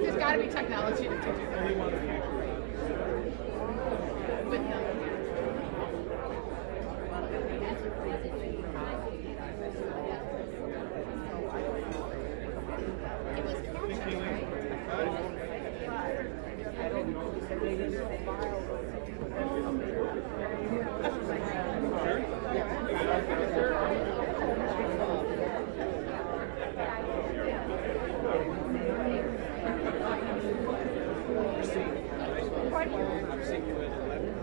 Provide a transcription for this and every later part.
There's got to be technology to do that. With them. It was captured, right? I'm seeing you at 11.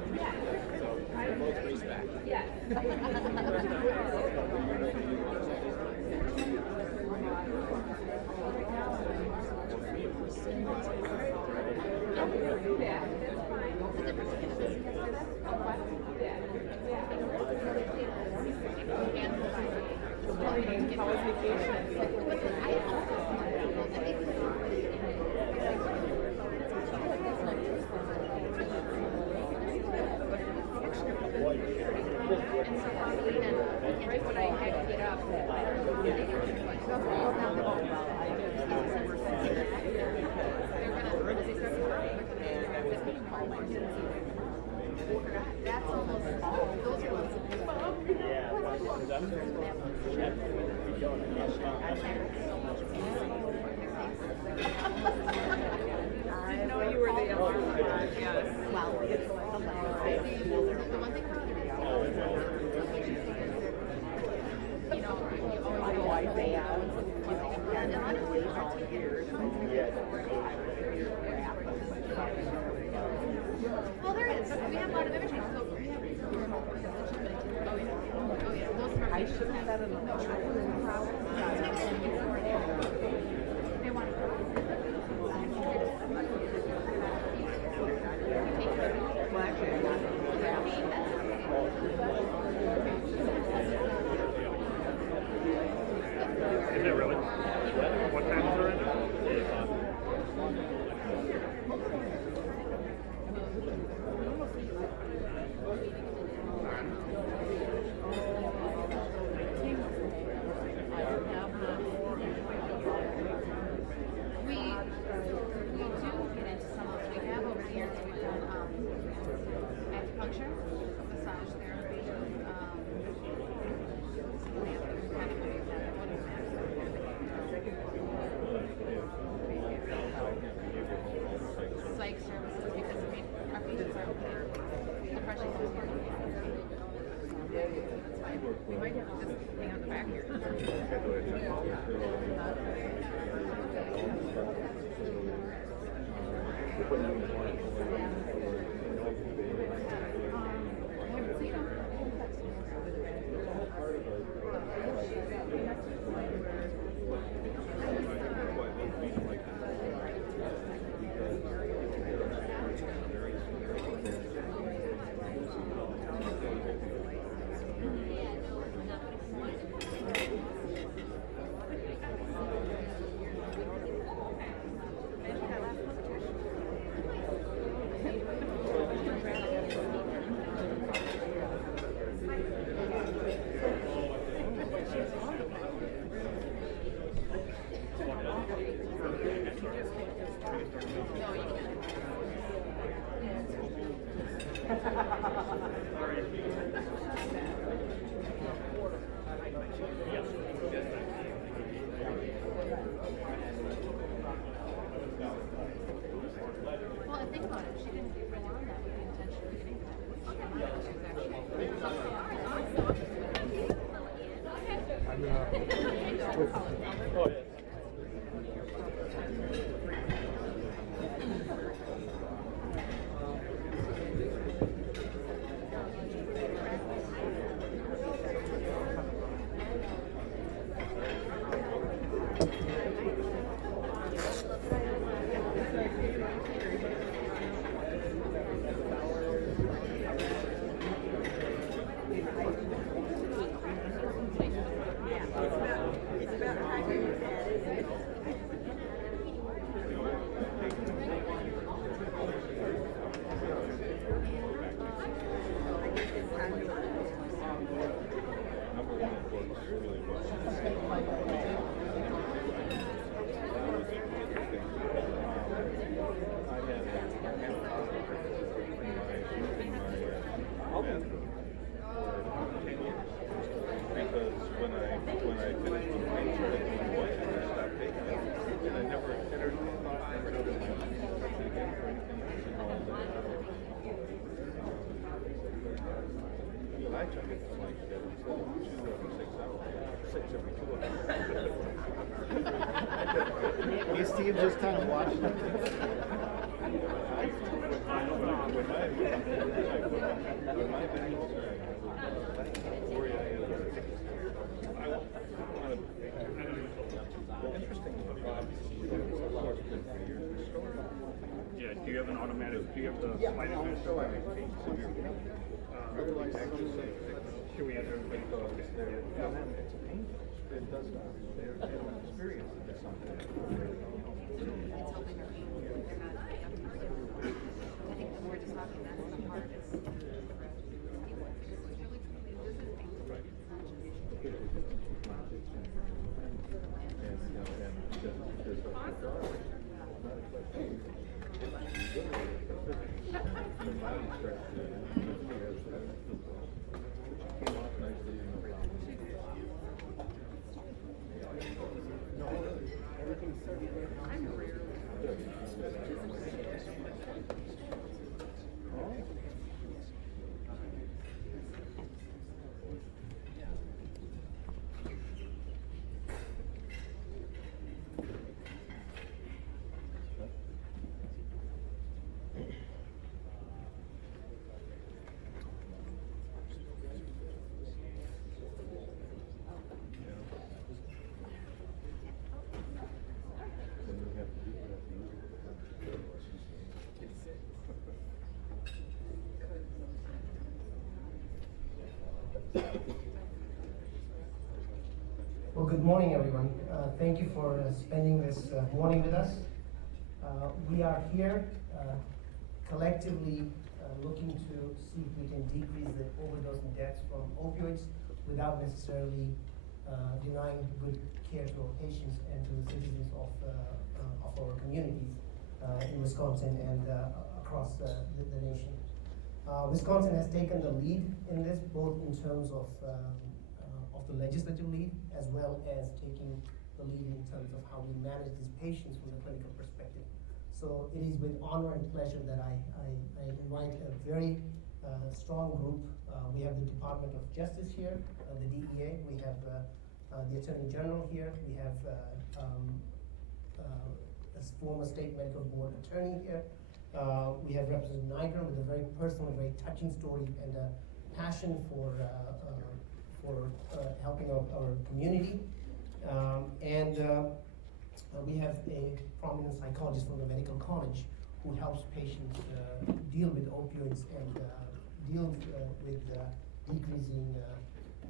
So we're both race back. Yeah. Right when I had to get up, that's almost all. Those are ones. Didn't know you were the alarm clock. Yes. Well, it's like the one thing about it is, you know, you always go out way out. And a lot of years. Well, there is. We have a lot of imagery. So we have. Oh yeah. Those are. I should have said it. They want to. Well, actually, I got it. Is it really? What time is it right now? 8 o'clock. We do get into some of we have over the years. We've done acupuncture, massage therapy, psych services because our patients are depression is part of it. That's fine. We might have to just hang on the back here. Well, and think about it. She didn't get rid of that with the intention of getting that. Oh, yeah. Steve just kind of watched it. Yeah, do you have an automatic, do you have the slide administrator? Should we have everybody go? It does not. They're experienced in this something. Well, good morning, everyone. Thank you for spending this morning with us. We are here collectively looking to see if we can decrease the overdose and deaths from opioids without necessarily denying good care to our patients and to the citizens of our communities in Wisconsin and across the nation. Wisconsin has taken the lead in this, both in terms of the legislative lead, as well as taking the lead in terms of how we manage these patients from the clinical perspective. So it is with honor and pleasure that I invite a very strong group. We have the Department of Justice here, the DEA. We have the Attorney General here. We have a former state medical board attorney here. We have Representative Nygren with a very personal, very touching story and a passion for helping our community. We have a prominent psychologist from the medical college who helps patients deal with opioids and deal with decreasing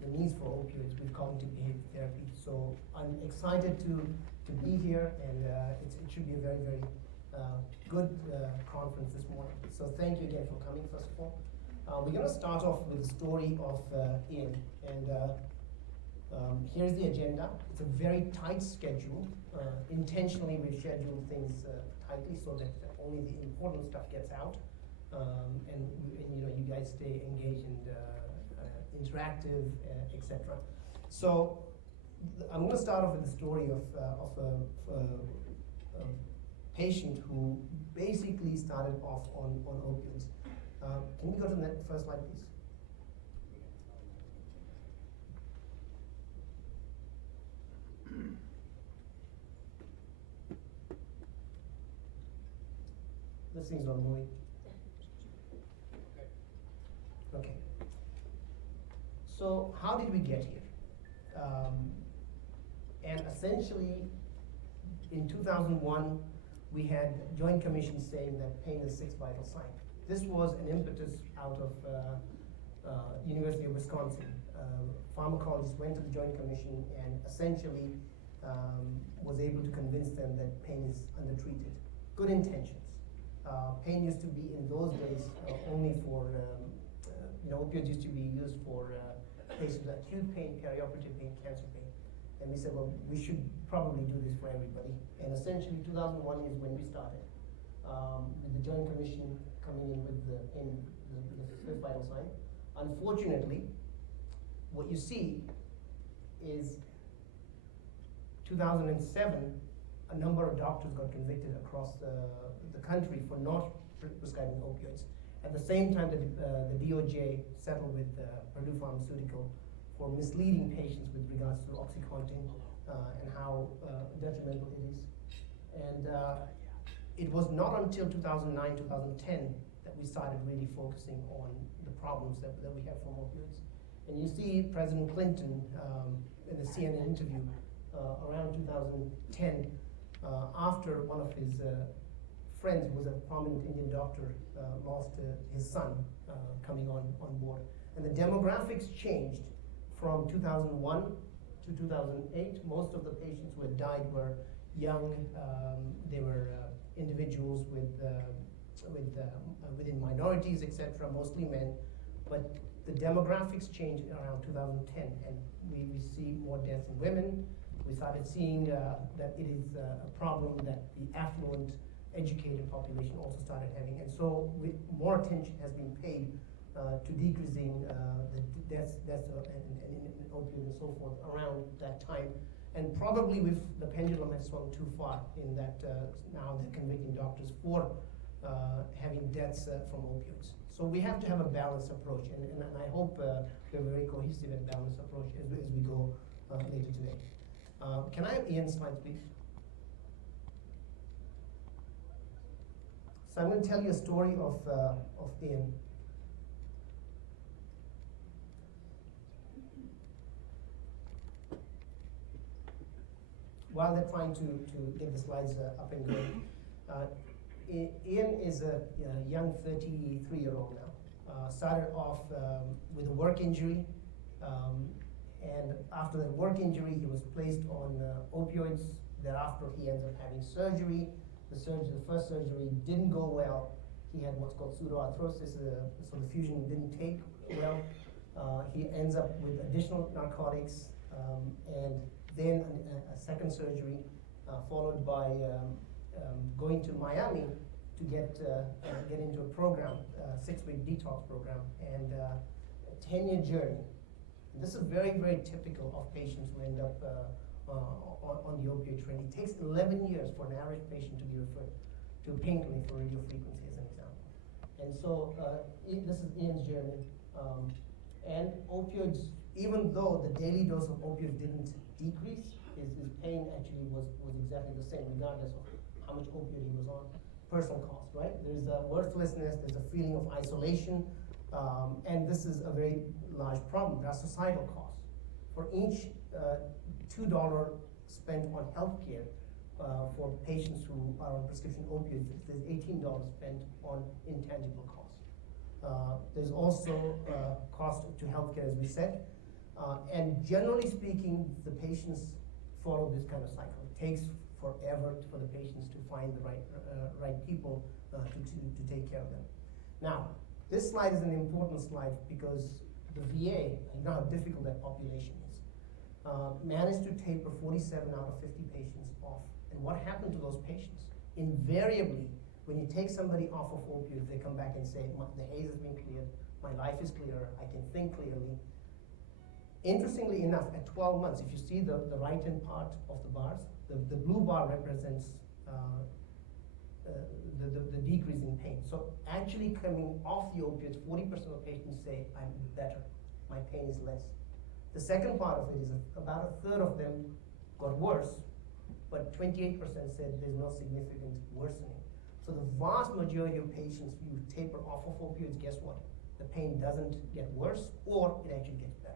the needs for opioids with cognitive behavior therapy. So I'm excited to be here, and it should be a very, very good conference this morning. So thank you again for coming, first of all. We're going to start off with the story of Ian, and here's the agenda. It's a very tight schedule. Intentionally, we've scheduled things tightly so that only the important stuff gets out, and you guys stay engaged and interactive, etc. So I'm going to start off with the story of a patient who basically started off on opioids. Can we go to the first slide, please? This thing's not moving. Okay. So how did we get here? And essentially, in 2001, we had Joint Commission saying that pain is the sixth vital sign. This was an impetus out of University of Wisconsin. Pharmacologists went to the Joint Commission and essentially was able to convince them that pain is undertreated. Good intentions. Pain used to be in those days only for, opioids used to be used for patients with acute pain, perioperative pain, cancer pain. And we said, well, we should probably do this for everybody. And essentially 2001 is when we started. With the Joint Commission coming in with the fifth vital sign. Unfortunately, what you see is 2007, a number of doctors got convicted across the country for not prescribing opioids. At the same time, the DOJ settled with Purdue Pharmaceutical for misleading patients with regards to OxyContin and how detrimental it is. And it was not until 2009, 2010 that we started really focusing on the problems that we have from opioids. And you see President Clinton in the CNN interview around 2010, after one of his friends, who was a prominent Indian doctor, lost his son coming on board. And the demographics changed from 2001 to 2008. Most of the patients who had died were young. They were individuals within minorities, etc., mostly men. But the demographics changed around 2010, and we see more deaths in women. We started seeing that it is a problem that the affluent, educated population also started having. And so more attention has been paid to decreasing the deaths and opioids and so forth around that time. And probably the pendulum has swung too far in that now they're convicting doctors for having deaths from opioids. So we have to have a balanced approach, and I hope we have a very cohesive and balanced approach as we go later today. Can I have Ian's slides, please? So I'm going to tell you a story of Ian. While they're trying to get the slides up and going, Ian is a young 33-year-old now. Started off with a work injury, and after that work injury, he was placed on opioids. Thereafter, he ends up having surgery. The first surgery didn't go well. He had what's called pseudoarthrosis, so the fusion didn't take well. He ends up with additional narcotics, and then a second surgery, followed by going to Miami to get into a program, a 6-week detox program, and a 10-year journey. And this is very, very typical of patients who end up on the opioid train. It takes 11 years for an average patient to be referred to a pain clinic for radiofrequency, as an example. And so this is Ian's journey. And opioids, even though the daily dose of opioids didn't decrease, his pain actually was exactly the same, regardless of how much opioid he was on. Personal cost, right? There's a worthlessness, there's a feeling of isolation, and this is a very large problem. There are societal costs. For each $2 spent on healthcare for patients who are on prescription opioids, there's $18 spent on intangible costs. There's also cost to healthcare, as we said. And generally speaking, the patients follow this kind of cycle. It takes forever for the patients to find the right people to take care of them. Now, this slide is an important slide because the VA, you know how difficult that population is, managed to taper 47 out of 50 patients off. And what happened to those patients? Invariably, when you take somebody off of opioids, they come back and say, the haze has been cleared, my life is clearer, I can think clearly. Interestingly enough, at 12 months, if you see the right-hand part of the bars, the blue bar represents the decrease in pain. So actually coming off the opioids, 40% of patients say, I'm better, my pain is less. The second part of it is about a third of them got worse, but 28% said there's no significant worsening. So the vast majority of patients you taper off of opioids, guess what? The pain doesn't get worse, or it actually gets better.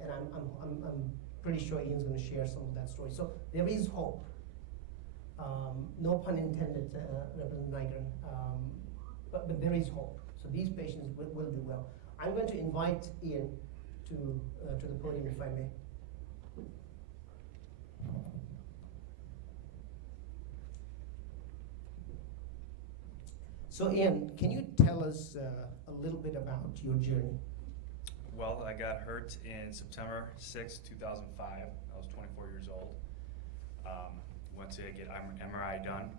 And I'm pretty sure Ian's going to share some of that story. So there is hope. No pun intended, Representative Nygren, but there is hope. So these patients will do well. I'm going to invite Ian to the podium, if I may. So Ian, can you tell us a little bit about your journey? Well, I got hurt in September 6, 2005. I was 24 years old. Went to get MRI done,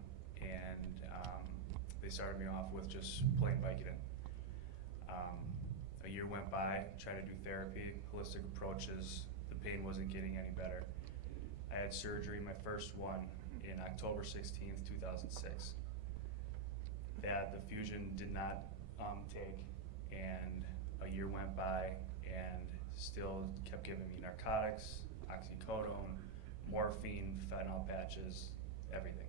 and they started me off with just plain Vicodin. A year went by, tried to do therapy, holistic approaches. The pain wasn't getting any better. I had surgery, my first one, in October 16th, 2006. That the fusion did not take, and a year went by, and still kept giving me narcotics, oxycodone, morphine, fentanyl patches, everything.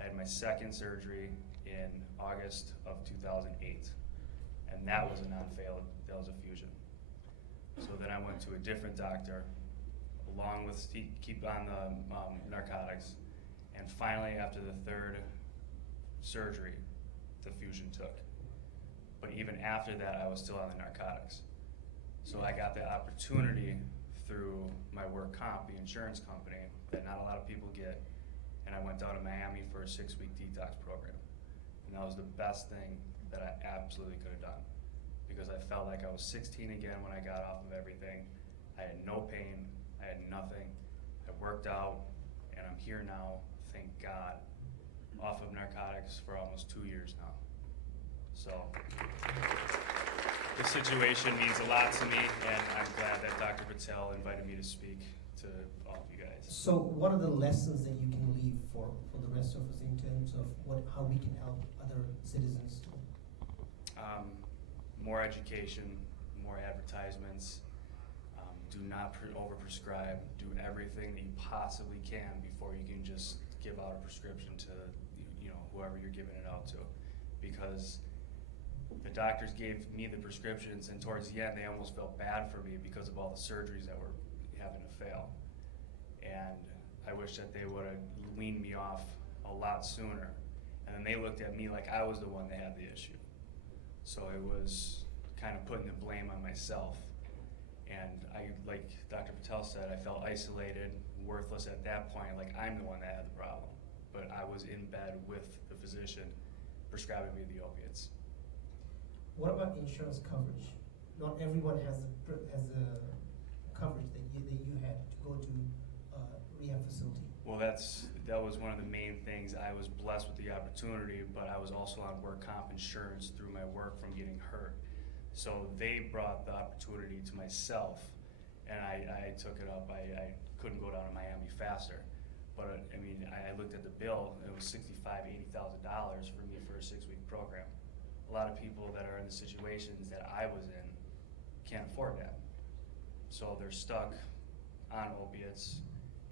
I had my second surgery in August of 2008, and that was a non-failed, that was a fusion. So then I went to a different doctor, along with, keep on the narcotics, and finally after the third surgery, the fusion took. But even after that, I was still on the narcotics. So I got the opportunity through my work comp, the insurance company, that not a lot of people get, and I went down to Miami for a 6-week detox program. And that was the best thing that I absolutely could have done, because I felt like I was 16 again when I got off of everything. I had no pain, I had nothing. I worked out, and I'm here now, thank God, off of narcotics for almost 2 years now. So, this situation means a lot to me, and I'm glad that Dr. Patel invited me to speak to all of you guys. So what are the lessons that you can leave for the rest of us in terms of how we can help other citizens? More education, more advertisements. Do not over-prescribe. Do everything that you possibly can before you can just give out a prescription to whoever you're giving it out to. Because the doctors gave me the prescriptions, and towards the end they almost felt bad for me because of all the surgeries that were having to fail. And I wish that they would have weaned me off a lot sooner. And then they looked at me like I was the one that had the issue. So it was kind of putting the blame on myself. And I, like Dr. Patel said, I felt isolated, worthless at that point, like I'm the one that had the problem. But I was in bed with the physician prescribing me the opiates. What about insurance coverage? Not everyone has the coverage that you had to go to a rehab facility. Well, that was one of the main things. I was blessed with the opportunity, but I was also on work comp insurance through my work from getting hurt. So they brought the opportunity to myself, and I took it up. I couldn't go down to Miami faster. But I mean, I looked at the bill, and it was $65,000 to $80,000 for me for a 6-week program. A lot of people that are in the situations that I was in can't afford that. So they're stuck on opiates,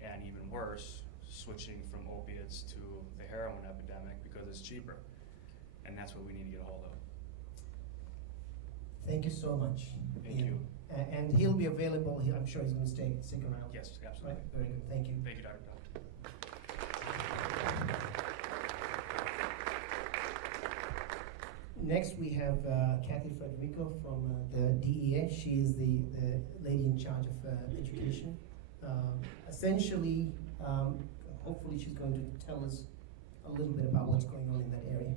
and even worse, switching from opiates to the heroin epidemic because it's cheaper. And that's what we need to get a hold of. Thank you so much. Thank you. And he'll be available. I'm sure he's going to stick around. Yes, absolutely. Right? Very good. Thank you. Thank you, Dr. Doctor. Next, we have Kathy Frederico from the DEA. She is the lady in charge of education. Essentially, hopefully she's going to tell us a little bit about what's going on in that area.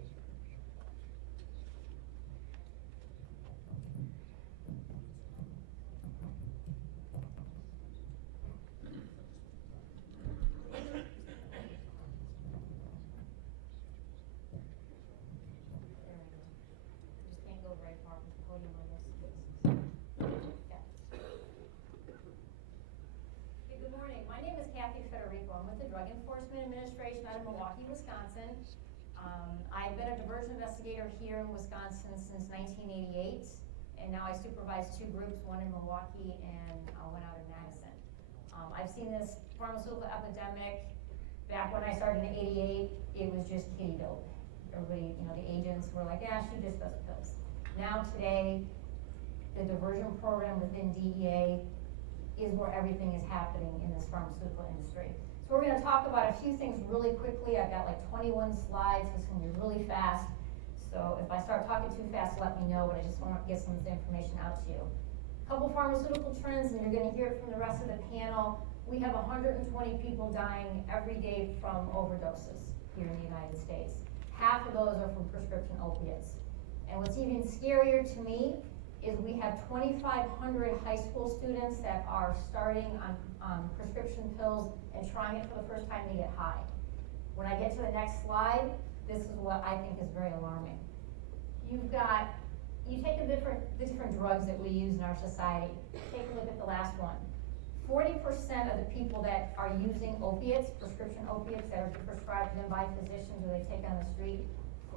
Good morning. My name is Kathy Frederico. I'm with the Drug Enforcement Administration out of Milwaukee, Wisconsin. I've been a diversion investigator here in Wisconsin since 1988, and now I supervise 2 groups, one in Milwaukee and one out in Madison. I've seen this pharmaceutical epidemic. Back when I started in '88, it was just kitty dope. Everybody, the agents were like, yeah, she just does pills. Now today, the diversion program within DEA is where everything is happening in this pharmaceutical industry. So we're going to talk about a few things really quickly. I've got like 21 slides, so it's going to be really fast. So if I start talking too fast, let me know, but I just want to get some of this information out to you. A couple pharmaceutical trends, and you're going to hear it from the rest of the panel. We have 120 people dying every day from overdoses here in the United States. Half of those are from prescription opiates. And what's even scarier to me is we have 2,500 high school students that are starting on prescription pills and trying it for the first time to get high. When I get to the next slide, this is what I think is very alarming. You take the different drugs that we use in our society. Take a look at the last one. 40% of the people that are using opiates, prescription opiates that are prescribed to them by physicians or they take on the street,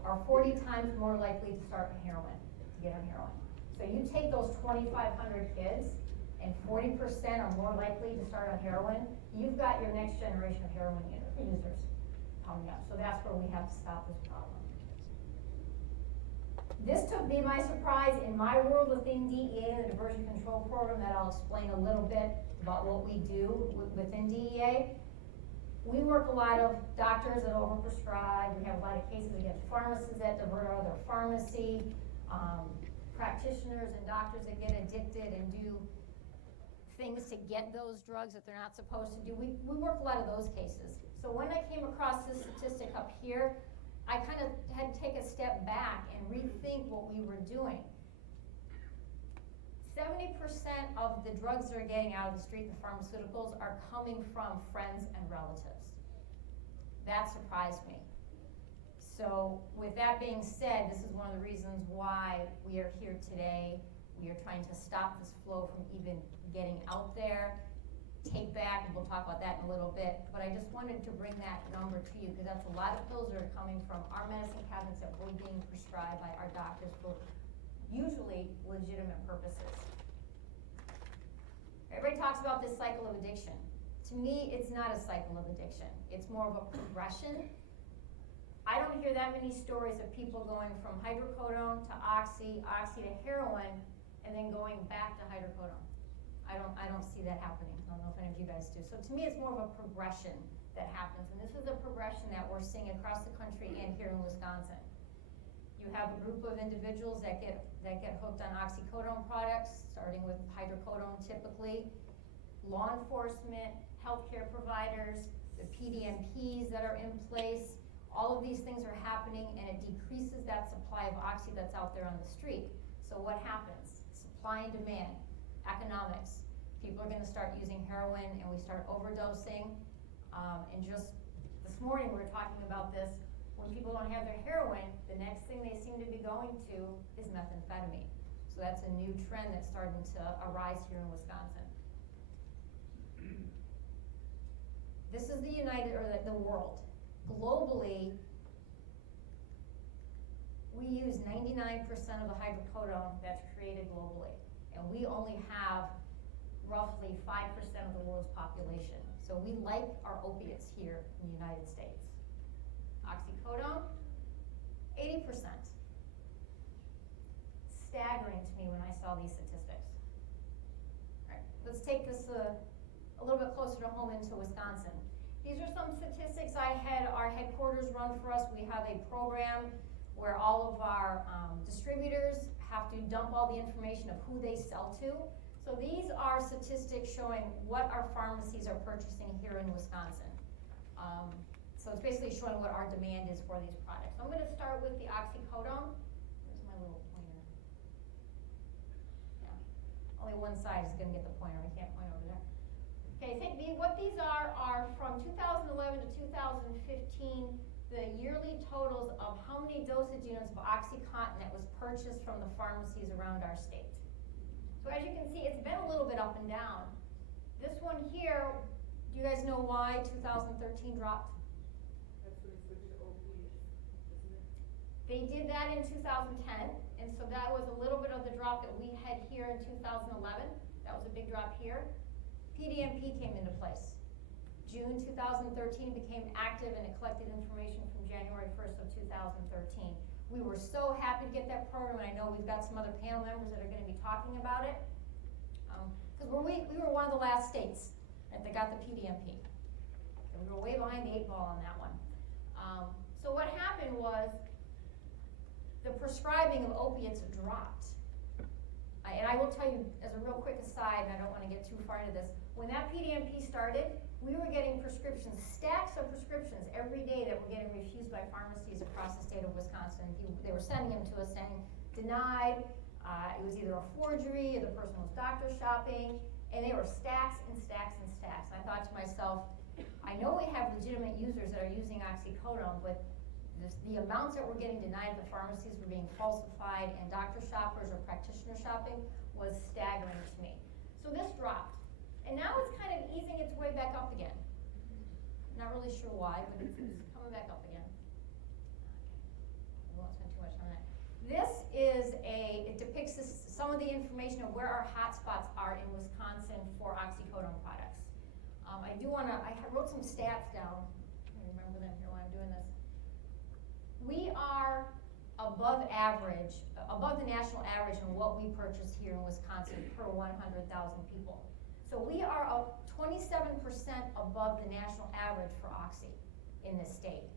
are 40 times more likely to start heroin, to get on heroin. So you take those 2,500 kids, and 40% are more likely to start on heroin, you've got your next generation of heroin users. coming up. So that's where we have to stop this problem. This took me by surprise in my world within DEA, the diversion control program, that I'll explain a little bit about what we do within DEA. We work a lot of doctors that overprescribe. We have a lot of cases against pharmacists that divert out of their pharmacy, practitioners and doctors that get addicted and do things to get those drugs that they're not supposed to do. We work a lot of those cases. So when I came across this statistic up here, I kind of had to take a step back and rethink what we were doing. 70% of the drugs that are getting out of the street, the pharmaceuticals, are coming from friends and relatives. That surprised me. So with that being said, this is one of the reasons why we are here today. We are trying to stop this flow from even getting out there, take back, and we'll talk about that in a little bit. But I just wanted to bring that number to you because that's a lot of pills that are coming from our medicine cabinets that we're being prescribed by our doctors for usually legitimate purposes. Everybody talks about this cycle of addiction. To me, it's not a cycle of addiction. It's more of a progression. I don't hear that many stories of people going from hydrocodone to oxy, oxy to heroin, and then going back to hydrocodone. I don't see that happening. I don't know if any of you guys do. So to me, it's more of a progression that happens, and this is a progression that we're seeing across the country and here in Wisconsin. You have a group of individuals that get hooked on oxycodone products, starting with hydrocodone typically. Law enforcement, healthcare providers, the PDMPs that are in place, all of these things are happening, and it decreases that supply of oxy that's out there on the street. So what happens? Supply and demand, economics. People are going to start using heroin, and we start overdosing. And just this morning we were talking about this. When people don't have their heroin, the next thing they seem to be going to is methamphetamine. So that's a new trend that's starting to arise here in Wisconsin. This is the the world. Globally, we use 99% of the hydrocodone that's created globally, and we only have roughly 5% of the world's population. So we like our opiates here in the United States. Oxycodone, 80%. Staggering to me when I saw these statistics. All right, let's take this a little bit closer to home into Wisconsin. These are some statistics I had our headquarters run for us. We have a program where all of our distributors have to dump all the information of who they sell to. So these are statistics showing what our pharmacies are purchasing here in Wisconsin. So it's basically showing what our demand is for these products. So I'm going to start with the oxycodone. Where's my little pointer? Yeah. Only one side is going to get the pointer. I can't point over there. Okay, what these are from 2011 to 2015, the yearly totals of how many dosage units of OxyContin that was purchased from the pharmacies around our state. So as you can see, it's been a little bit up and down. This one here, do you guys know why 2013 dropped? That's when it's switched to opiates, isn't it? They did that in 2010, and so that was a little bit of the drop that we had here in 2011. That was a big drop here. PDMP came into place. June 2013 became active, and it collected information from January 1st of 2013. We were so happy to get that program, and I know we've got some other panel members that are going to be talking about it. Because we were one of the last states that got the PDMP. And we were way behind the 8 ball on that one. So what happened was the prescribing of opiates dropped. And I will tell you, as a real quick aside, and I don't want to get too far into this, when that PDMP started, we were getting prescriptions, stacks of prescriptions every day that were getting refused by pharmacies across the state of Wisconsin. They were sending them to us saying, denied, it was either a forgery, or the person was doctor shopping, and they were stacks and stacks and stacks. And I thought to myself, I know we have legitimate users that are using oxycodone, but the amounts that were getting denied at the pharmacies were being falsified, and doctor shoppers or practitioner shopping was staggering to me. So this dropped. And now it's kind of easing its way back up again. Not really sure why, but it's coming back up again. I won't spend too much on that. This is it depicts some of the information of where our hotspots are in Wisconsin for oxycodone products. I wrote some stats down. I remember remember them here while I'm doing this. We are above average, above the national average in what we purchase here in Wisconsin per 100,000 people. So we are 27% above the national average for Oxy in this state.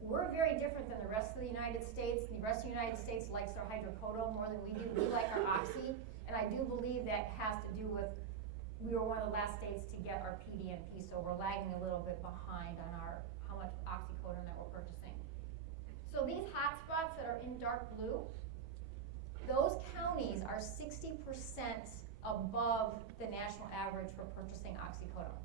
We're very different than the rest of the United States. The rest of the United States likes their hydrocodone more than we do. We like our Oxy, and I do believe that has to do with we were one of the last states to get our PDMP, so we're lagging a little bit behind on our how much oxycodone that we're purchasing. So these hotspots that are in dark blue, those counties are 60% above the national average for purchasing oxycodone.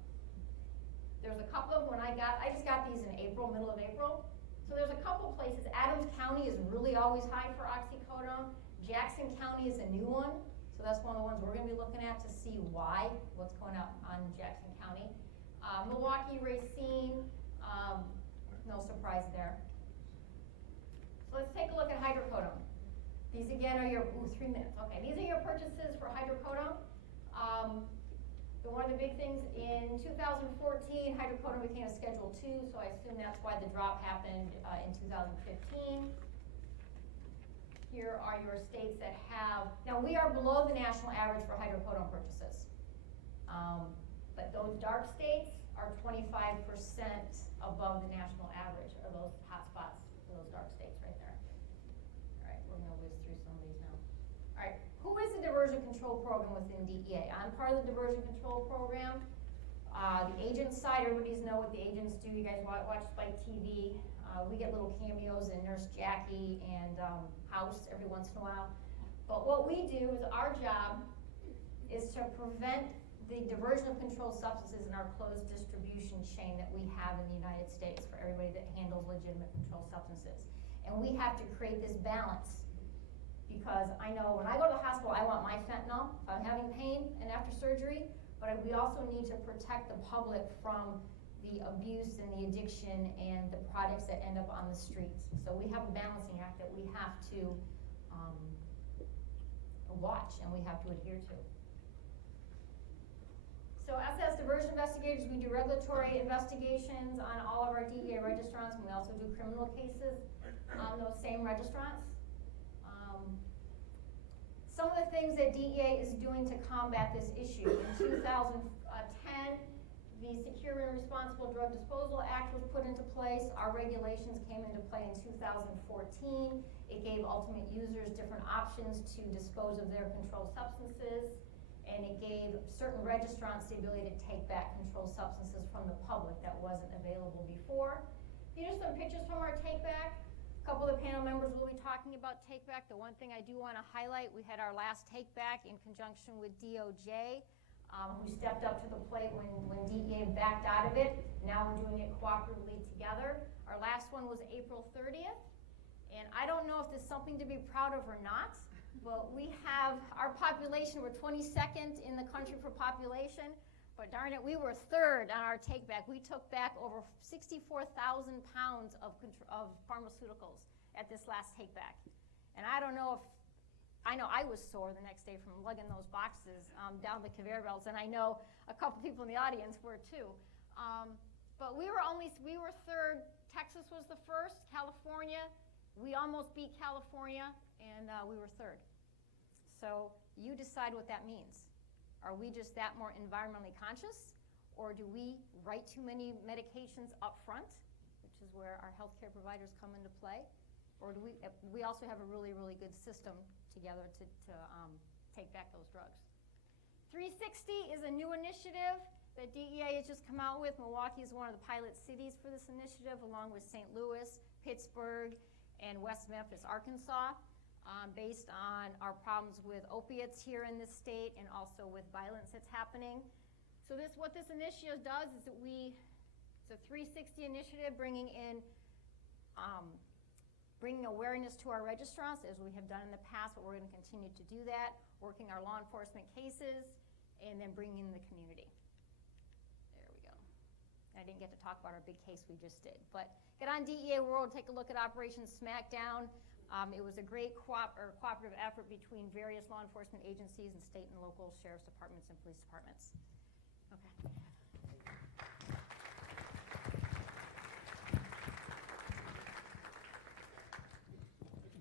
There's a couple of I just got these in April, middle of April. So there's a couple places. Adams County is really always high for oxycodone. Jackson County is a new one. So that's one of the ones we're going to be looking at to see why, what's going on in Jackson County. Milwaukee, Racine, no surprise there. So let's take a look at hydrocodone. These again are your, 3 minutes, okay. These are your purchases for hydrocodone. One of the big things in 2014, hydrocodone became a Schedule II, so I assume that's why the drop happened in 2015. Here are your states that have, now we are below the national average for hydrocodone purchases. But those dark states are 25% above the national average, or those hot spots for those dark states right there. All right, we're gonna whiz through some of these now. All right, who is the diversion control program within DEA? I'm part of the diversion control program. The agent side, everybody's know what the agents do. You guys watch Spike TV. We get little cameos in Nurse Jackie and House every once in a while. But what we do is our job is to prevent the diversion of controlled substances in our closed distribution chain that we have in the United States for everybody that handles legitimate controlled substances. And we have to create this balance, because I know when I go to the hospital, I want my fentanyl if I'm having pain and after surgery, but we also need to protect the public from the abuse and the addiction and the products that end up on the streets. So we have a balancing act that we have to watch and we have to adhere to. So us as diversion investigators, we do regulatory investigations on all of our DEA registrants, and we also do criminal cases on those same registrants. Some of the things that DEA is doing to combat this issue. In 2010, the Secure and Responsible Drug Disposal Act was put into place. Our regulations came into play in 2014. It gave ultimate users different options to dispose of their controlled substances, and it gave certain registrants the ability to take back controlled substances from the public that wasn't available before. These are some pictures from our take back. A couple of the panel members will be talking about take back. The one thing I do want to highlight, we had our last take back in conjunction with DOJ, who stepped up to the plate when DEA backed out of it. Now we're doing it cooperatively together. Our last one was April 30th. And I don't know if there's something to be proud of or not, but we have our population, we're 22nd in the country for population, but darn it, we were third on our take back. We took back over 64,000 pounds of pharmaceuticals at this last take back. And I don't know if, I know I was sore the next day from lugging those boxes down the conveyor belts, and I know a couple people in the audience were too. But we were third. Texas was the first, California. We almost beat California, and we were third. So you decide what that means. Are we just that more environmentally conscious, or do we write too many medications up front, which is where our healthcare providers come into play, or do we also have a really, really good system together to take back those drugs? 360 is a new initiative that DEA has just come out with. Milwaukee is one of the pilot cities for this initiative, along with St. Louis, Pittsburgh, and West Memphis, Arkansas, based on our problems with opiates here in this state and also with violence that's happening. So what this initiative does is that it's a 360 initiative bringing awareness to our registrants, as we have done in the past, but we're going to continue to do that, working our law enforcement cases, and then bringing in the community. There we go. I didn't get to talk about our big case we just did, but get on DEA World, take a look at Operation Smackdown. It was a great cooperative effort between various law enforcement agencies and state and local sheriff's departments and police departments. Okay.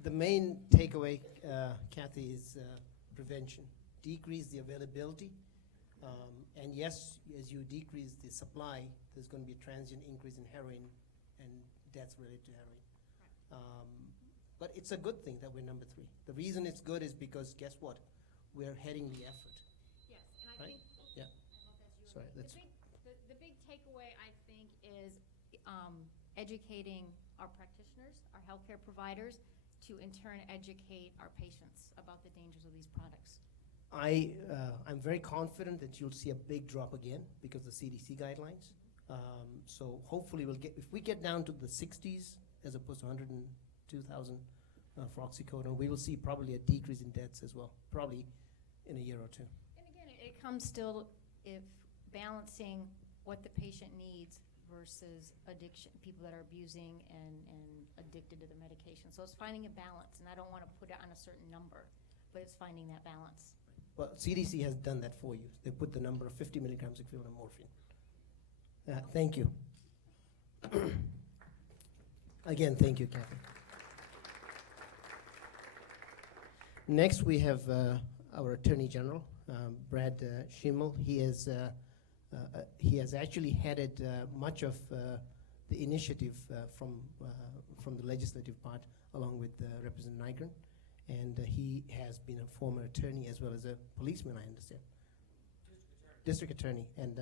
The main takeaway, Kathy, is prevention. Decrease the availability. And yes, as you decrease the supply, there's going to be a transient increase in heroin and deaths related to heroin. But it's a good thing that we're number 3. The reason it's good is because guess what? We're heading the effort. Yes, and I Right? think. Yeah. I don't know if that's you. Sorry, that's- The big takeaway, I think, is educating our practitioners, our healthcare providers, to in turn educate our patients about the dangers of these products. I'm very confident that you'll see a big drop again because of the CDC guidelines. So hopefully if we get down to the 60s as opposed to 102,000 for oxycodone, we will see probably a decrease in deaths as well, probably in a year or 2. And again, it comes still if balancing what the patient needs versus addiction, people that are abusing and addicted to the medication. So it's finding a balance, and I don't want to put it on a certain number, but it's finding that balance. Well, CDC has done that for you. They put the number of 50 milligrams equivalent of morphine. Thank you. Again, thank you, Kathy. Next, we have our Attorney General, Brad Schimel. He has actually headed much of the initiative from the legislative part, along with Representative Nygren. And he has been a former attorney as well as a policeman, I understand. District attorney. And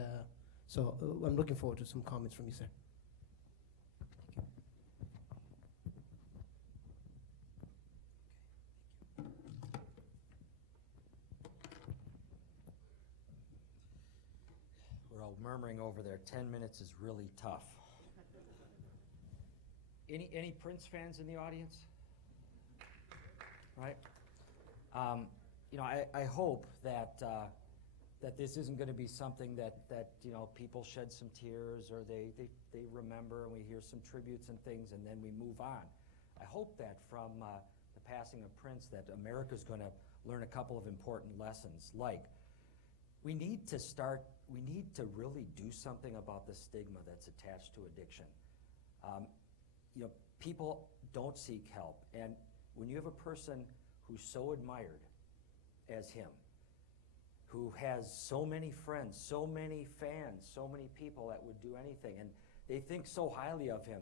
so I'm looking forward to some comments from you, sir. We're all murmuring over there. 10 minutes is really tough. Any Prince fans in the audience? Right? You know, I hope that that this isn't going to be something that you know, people shed some tears or they remember and we hear some tributes and things and then we move on. I hope that from the passing of Prince that America's going to learn a couple of important lessons, like we need to really do something about the stigma that's attached to addiction. You know, people don't seek help, and when you have a person who's so admired as him, who has so many friends, so many fans, so many people that would do anything, and they think so highly of him,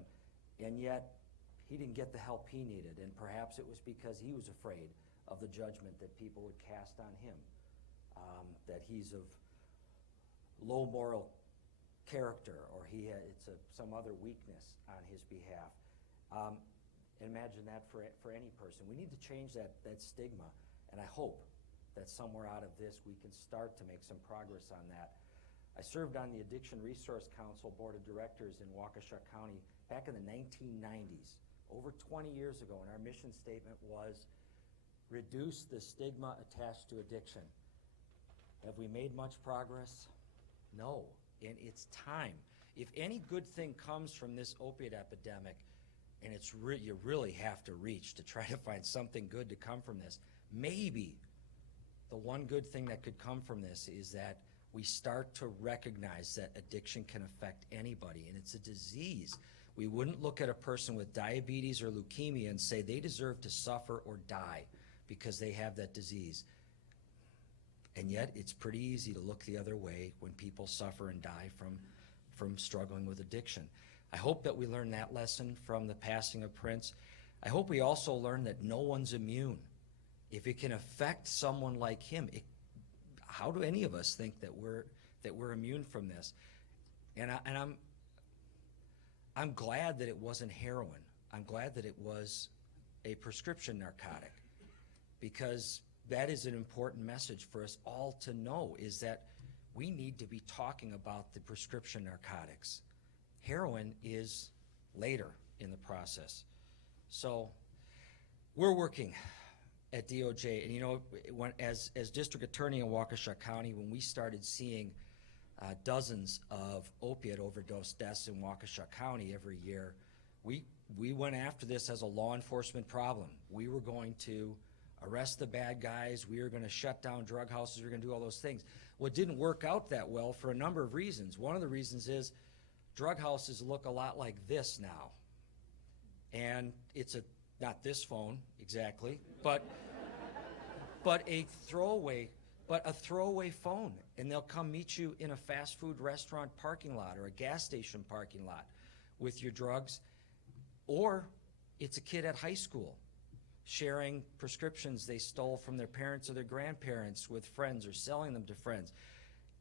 and yet he didn't get the help he needed, and perhaps it was because he was afraid of the judgment that people would cast on him, that he's of low moral character, or it's some other weakness on his behalf. Imagine that for any person. We need to change that stigma, and I hope that somewhere out of this we can start to make some progress on that. I served on the Addiction Resource Council Board of Directors in Waukesha County back in the 1990s, over 20 years ago, and our mission statement was, reduce the stigma attached to addiction. Have we made much progress? No, and it's time. If any good thing comes from this opiate epidemic, and you really have to reach to try to find something good to come from this, maybe the one good thing that could come from this is that we start to recognize that addiction can affect anybody, and it's a disease. We wouldn't look at a person with diabetes or leukemia and say they deserve to suffer or die because they have that disease. And yet it's pretty easy to look the other way when people suffer and die from struggling with addiction. I hope that we learn that lesson from the passing of Prince. I hope we also learn that no one's immune. If it can affect someone like him, how do any of us think that we're immune from this? And I'm glad that it wasn't heroin. I'm glad that it was a prescription narcotic, because that is an important message for us all to know, is that we need to be talking about the prescription narcotics. Heroin is later in the process. So we're working at DOJ, and you know, as district attorney in Waukesha County, when we started seeing dozens of opiate overdose deaths in Waukesha County every year, we went after this as a law enforcement problem. We were going to arrest the bad guys, we were going to shut down drug houses, we were going to do all those things. Well, it didn't work out that well for a number of reasons. One of the reasons is drug houses look a lot like this now. And not this phone exactly, but a throwaway phone, and they'll come meet you in a fast food restaurant parking lot or a gas station parking lot with your drugs. Or it's a kid at high school sharing prescriptions they stole from their parents or their grandparents with friends, or selling them to friends.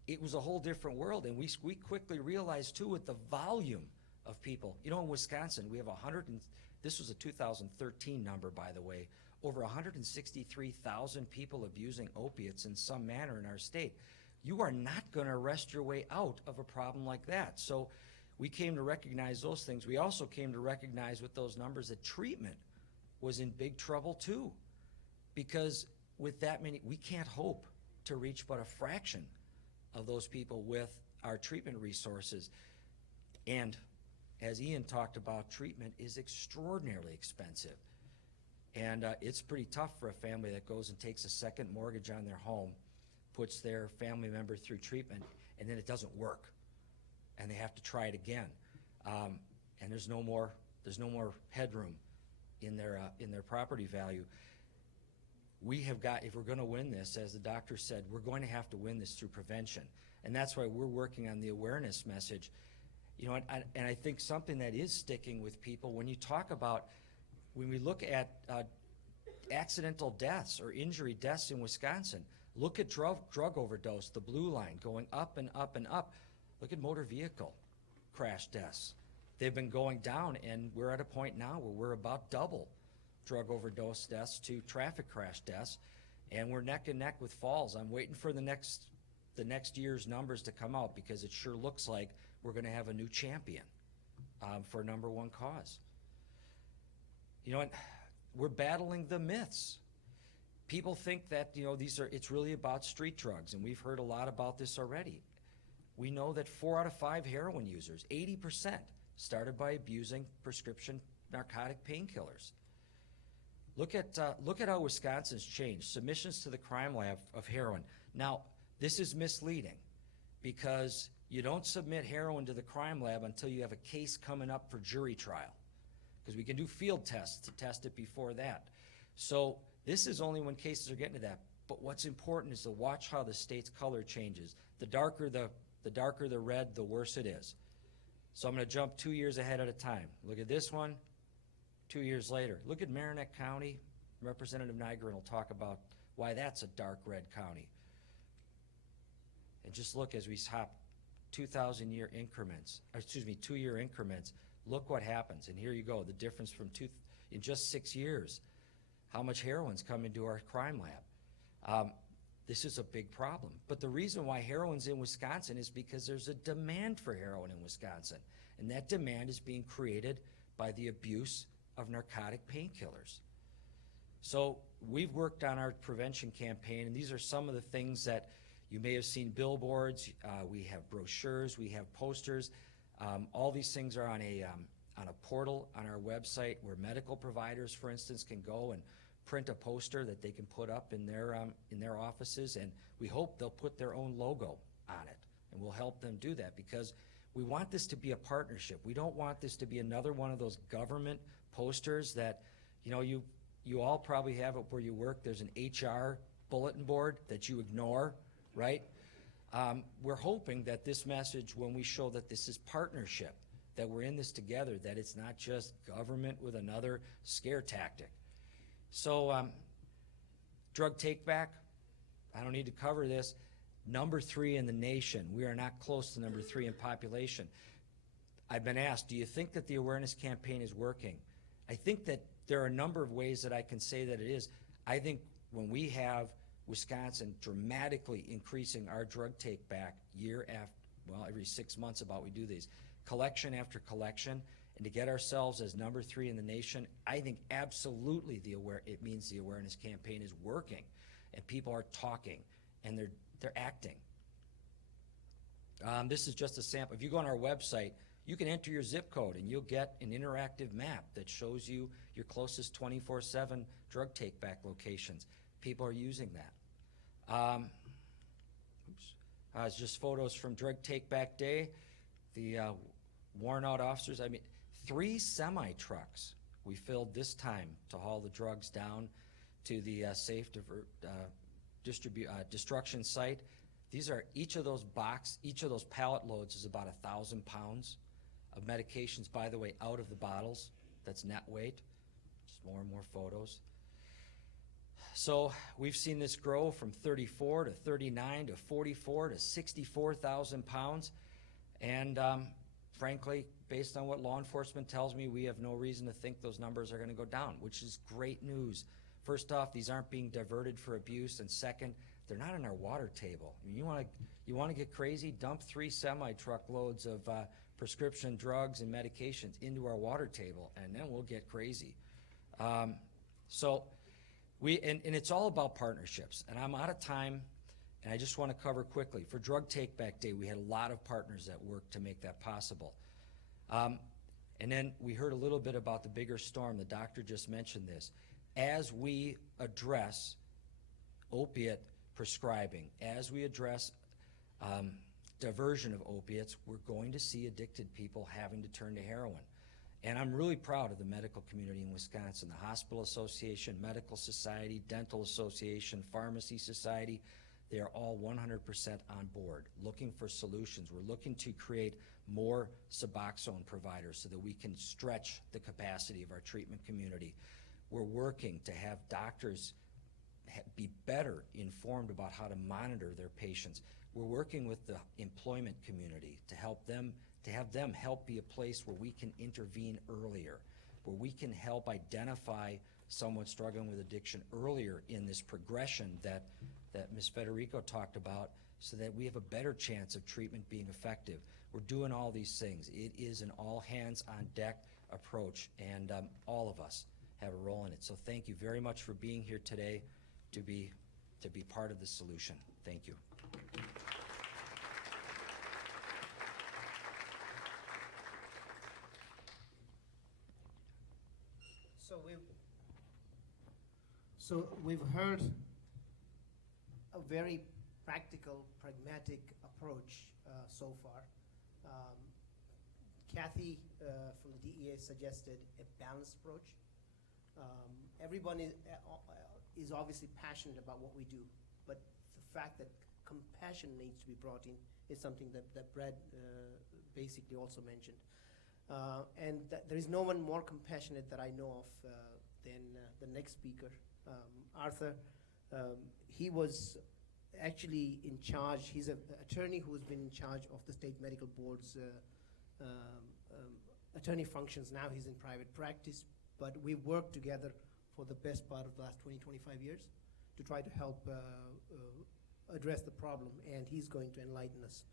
It was a whole different world, and we quickly realized too, with the volume of people. You know, in Wisconsin, we have this was a 2013 number, by the way, over 163,000 people abusing opiates in some manner in our state. You are not going to arrest your way out of a problem like that. So we came to recognize those things. We also came to recognize with those numbers that treatment was in big trouble too, because with that many, we can't hope to reach but a fraction of those people with our treatment resources. And as Ian talked about, treatment is extraordinarily expensive. And it's pretty tough for a family that goes and takes a second mortgage on their home, puts their family member through treatment, and then it doesn't work, and they have to try it again. And there's no more headroom in their property value. We have got, if we're going to win this, as the doctor said, we're going to have to win this through prevention, and that's why we're working on the awareness message. You know, and I think something that is sticking with people, when you talk about, when we look at accidental deaths or injury deaths in Wisconsin, look at drug overdose, the blue line going up and up and up. Look at motor vehicle crash deaths. They've been going down, and we're at a point now where we're about double drug overdose deaths to traffic crash deaths, and we're neck and neck with falls. I'm waiting for the next year's numbers to come out, because it sure looks like we're going to have a new champion for number one cause. You know, and we're battling the myths. People think that, you know, it's really about street drugs, and we've heard a lot about this already. We know that 4 out of 5 heroin users, 80%, started by abusing prescription narcotic painkillers. Look at how Wisconsin's changed. Submissions to the crime lab of heroin. Now, this is misleading, because you don't submit heroin to the crime lab until you have a case coming up for jury trial, because we can do field tests to test it before that. So this is only when cases are getting to that. But what's important is to watch how the state's color changes. The darker the red, the worse it is. So I'm going to jump 2 years ahead at a time. Look at this one, 2 years later. Look at Marinette County. Representative Nygren will talk about why that's a dark red county. And just look as we hop 2-year increments, look what happens. And here you go, the difference from in just 6 years, how much heroin's come into our crime lab. This is a big problem. But the reason why heroin's in Wisconsin is because there's a demand for heroin in Wisconsin. And that demand is being created by the abuse of narcotic painkillers. So we've worked on our prevention campaign, and these are some of the things that you may have seen: billboards, we have brochures, we have posters. All these things are on a portal on our website, where medical providers, for instance, can go and print a poster that they can put up in their offices, and we hope they'll put their own logo on it, and we'll help them do that, because we want this to be a partnership. We don't want this to be another one of those government posters that, you know, you all probably have it where you work. There's an HR bulletin board that you ignore, right? We're hoping that this message, when we show that this is partnership, that we're in this together, that it's not just government with another scare tactic. So drug take back, I don't need to cover this. Number 3 in the nation. We are not close to number 3 in population. I've been asked, do you think that the awareness campaign is working? I think that there are a number of ways that I can say that it is. I think when we have Wisconsin dramatically increasing our drug take back year after, well, every 6 months about we do these, collection after collection, and to get ourselves as number 3 in the nation, I think absolutely it means the awareness campaign is working, and people are talking, and they're acting. This is just a sample. If you go on our website, you can enter your zip code, and you'll get an interactive map that shows you your closest 24/7 drug take back locations. People are using that. It's just photos from Drug Take Back Day. The worn out officers, 3 semi trucks we filled this time to haul the drugs down to the safe destruction site. These are, each of those pallet loads is about 1,000 pounds of medications, by the way, out of the bottles. That's net weight. Just more and more photos. So we've seen this grow from 34 to 39 to 44 to 64,000 pounds. And frankly, based on what law enforcement tells me, we have no reason to think those numbers are going to go down, which is great news. First off, these aren't being diverted for abuse, and second, they're not on our water table. I mean, you want to get crazy? Dump 3 semi-truckloads of prescription drugs and medications into our water table, and then we'll get crazy. And it's all about partnerships, and I'm out of time, and I just want to cover quickly. For Drug Take Back Day, we had a lot of partners that worked to make that possible. And then we heard a little bit about the bigger storm. The doctor just mentioned this. As we address opiate prescribing, as we address diversion of opiates, we're going to see addicted people having to turn to heroin. And I'm really proud of the medical community in Wisconsin, the Hospital Association, Medical Society, Dental Association, Pharmacy Society. They are all 100% on board, looking for solutions. We're looking to create more Suboxone providers so that we can stretch the capacity of our treatment community. We're working to have doctors be better informed about how to monitor their patients. We're working with the employment community to help them, to have them help be a place where we can intervene earlier, where we can help identify someone struggling with addiction earlier in this progression that Ms. Federico talked about, so that we have a better chance of treatment being effective. We're doing all these things. It is an all-hands-on-deck approach, and all of us have a role in it. So thank you very much for being here today to be part of the solution. Thank you. So we've heard a very practical, pragmatic approach so far. Kathy from the DEA suggested a balanced approach. Everyone is obviously passionate about what we do, but the fact that compassion needs to be brought in is something that Brad basically also mentioned. And there is no one more compassionate that I know of than the next speaker, Arthur. He was actually in charge. He's an attorney who's been in charge of the state medical board's attorney functions. Now he's in private practice, but we worked together for the best part of the last 20, 25 years to try to help address the problem, and he's going to enlighten us.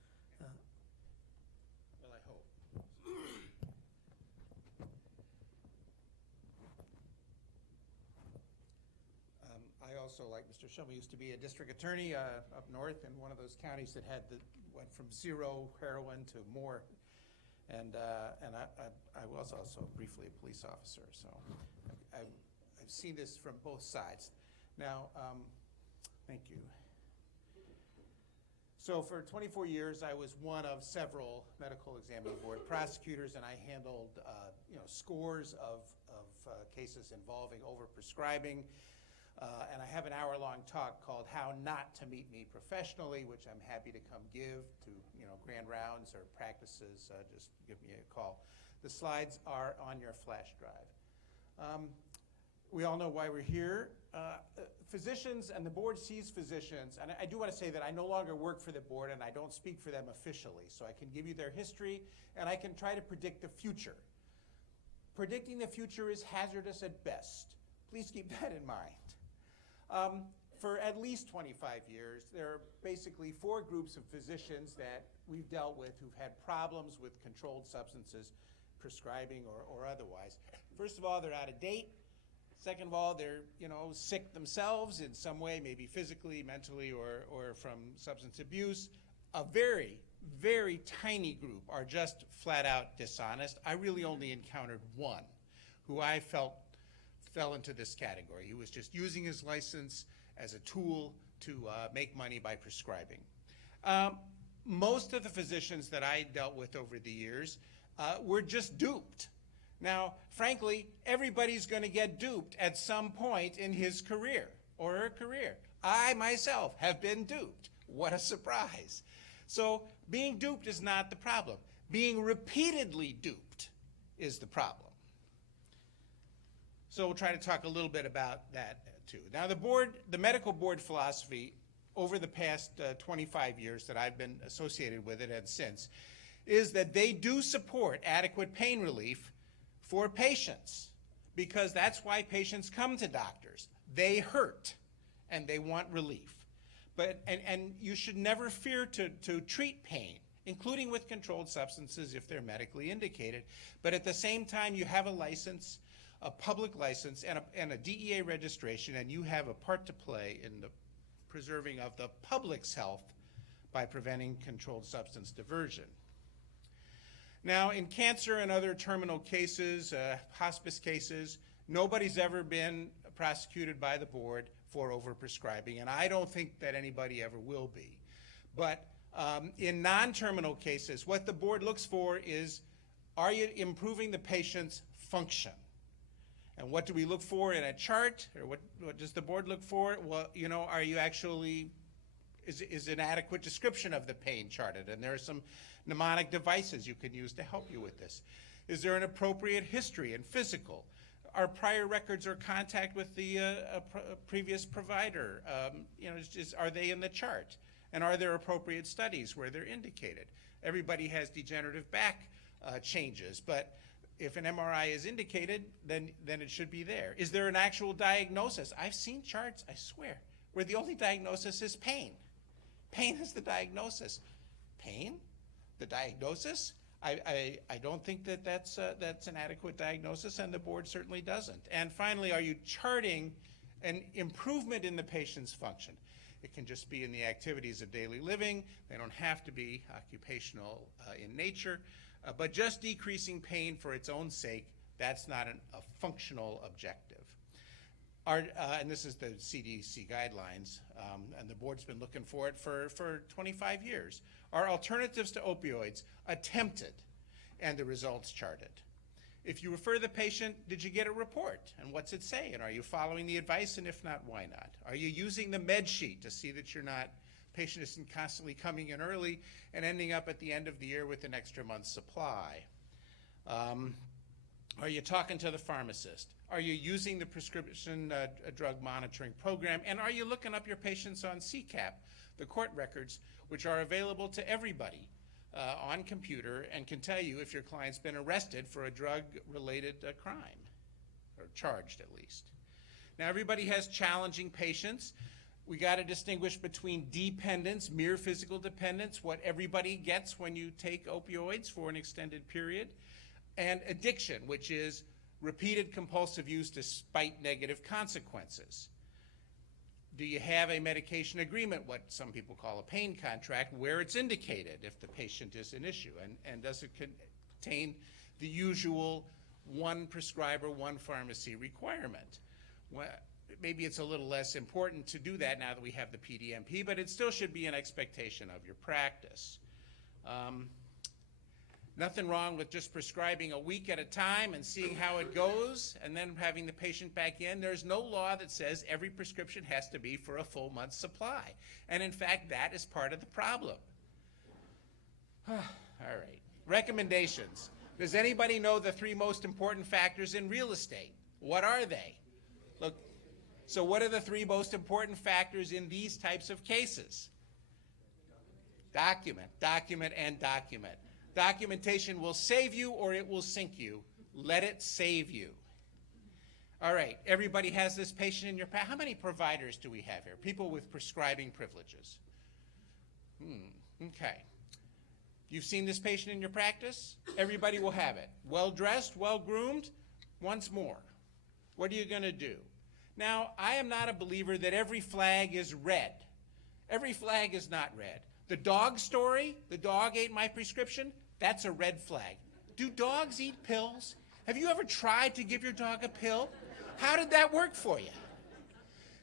Well, I hope. I also, like Mr. Schimel, used to be a district attorney up north in one of those counties that went from 0 heroin to more. And I was also briefly a police officer, so I've seen this from both sides. Now, thank you. So for 24 years, I was one of several medical examining board prosecutors, and I handled scores of cases involving overprescribing. And I have an hour-long talk called "How Not to Meet Me Professionally," which I'm happy to come give to grand rounds or practices. Just give me a call. The slides are on your flash drive. We all know why we're here. Physicians, and the board sees physicians, and I do want to say that I no longer work for the board and I don't speak for them officially, so I can give you their history and I can try to predict the future. Predicting the future is hazardous at best. Please keep that in mind. For at least 25 years, there are basically 4 groups of physicians that we've dealt with who've had problems with controlled substances, prescribing or otherwise. First of all, they're out of date. Second of all, they're sick themselves in some way, maybe physically, mentally, or from substance abuse. A very, very tiny group are just flat out dishonest. I really only encountered one who I felt fell into this category. He was just using his license as a tool to make money by prescribing. Most of the physicians that I dealt with over the years were just duped. Now, frankly, everybody's going to get duped at some point in his career or her career. I myself have been duped. What a surprise. So being duped is not the problem. Being repeatedly duped is the problem. So we'll try to talk a little bit about that too. Now the medical board philosophy over the past 25 years that I've been associated with it and since is that they do support adequate pain relief for patients, because that's why patients come to doctors. They hurt and they want relief. And you should never fear to treat pain, including with controlled substances if they're medically indicated. But at the same time, you have a license, a public license, and a DEA registration, and you have a part to play in the preserving of the public's health by preventing controlled substance diversion. Now, in cancer and other terminal cases, hospice cases, nobody's ever been prosecuted by the board for overprescribing, and I don't think that anybody ever will be. But in non-terminal cases, what the board looks for is, are you improving the patient's function? And what do we look for in a chart, or what does the board look for? Well, you know, are you actually, is an adequate description of the pain charted? And there are some mnemonic devices you can use to help you with this. Is there an appropriate history and physical? Are prior records or contact with the previous provider, you know, are they in the chart? And are there appropriate studies where they're indicated? Everybody has degenerative back changes, but if an MRI is indicated, then it should be there. Is there an actual diagnosis? I've seen charts, I swear, where the only diagnosis is pain. Pain is the diagnosis. Pain? The diagnosis? I don't think that that's an adequate diagnosis, and the board certainly doesn't. And finally, are you charting an improvement in the patient's function? It can just be in the activities of daily living. They don't have to be occupational in nature. But just decreasing pain for its own sake, that's not a functional objective. And this is the CDC guidelines, and the board's been looking for it for 25 years. Are alternatives to opioids attempted and the results charted? If you refer the patient, did you get a report? And what's it say? And are you following the advice? And if not, why not? Are you using the med sheet to see that patient isn't constantly coming in early and ending up at the end of the year with an extra month's supply? Are you talking to the pharmacist? Are you using the prescription drug monitoring program? And are you looking up your patients on CCAP, the court records, which are available to everybody on computer and can tell you if your client's been arrested for a drug-related crime, or charged at least. Now, everybody has challenging patients. We got to distinguish between dependence, mere physical dependence, what everybody gets when you take opioids for an extended period, and addiction, which is repeated compulsive use despite negative consequences. Do you have a medication agreement, what some people call a pain contract, where it's indicated if the patient is an issue? And does it contain the usual one prescriber, one pharmacy requirement? Well, maybe it's a little less important to do that now that we have the PDMP, but it still should be an expectation of your practice. Nothing wrong with just prescribing a week at a time and seeing how it goes and then having the patient back in. There's no law that says every prescription has to be for a full month's supply. And in fact, that is part of the problem. All right, recommendations. Does anybody know the 3 most important factors in real estate? What are they? Look, so what are the 3 most important factors in these types of cases? Document, document, and document. Documentation will save you or it will sink you. Let it save you. All right, everybody has this patient in your practice. How many providers do we have here? People with prescribing privileges. Okay. You've seen this patient in your practice? Everybody will have it. Well-dressed, well-groomed? Once more. What are you going to do? Now, I am not a believer that every flag is red. Every flag is not red. The dog story, the dog ate my prescription, that's a red flag. Do dogs eat pills? Have you ever tried to give your dog a pill? How did that work for you?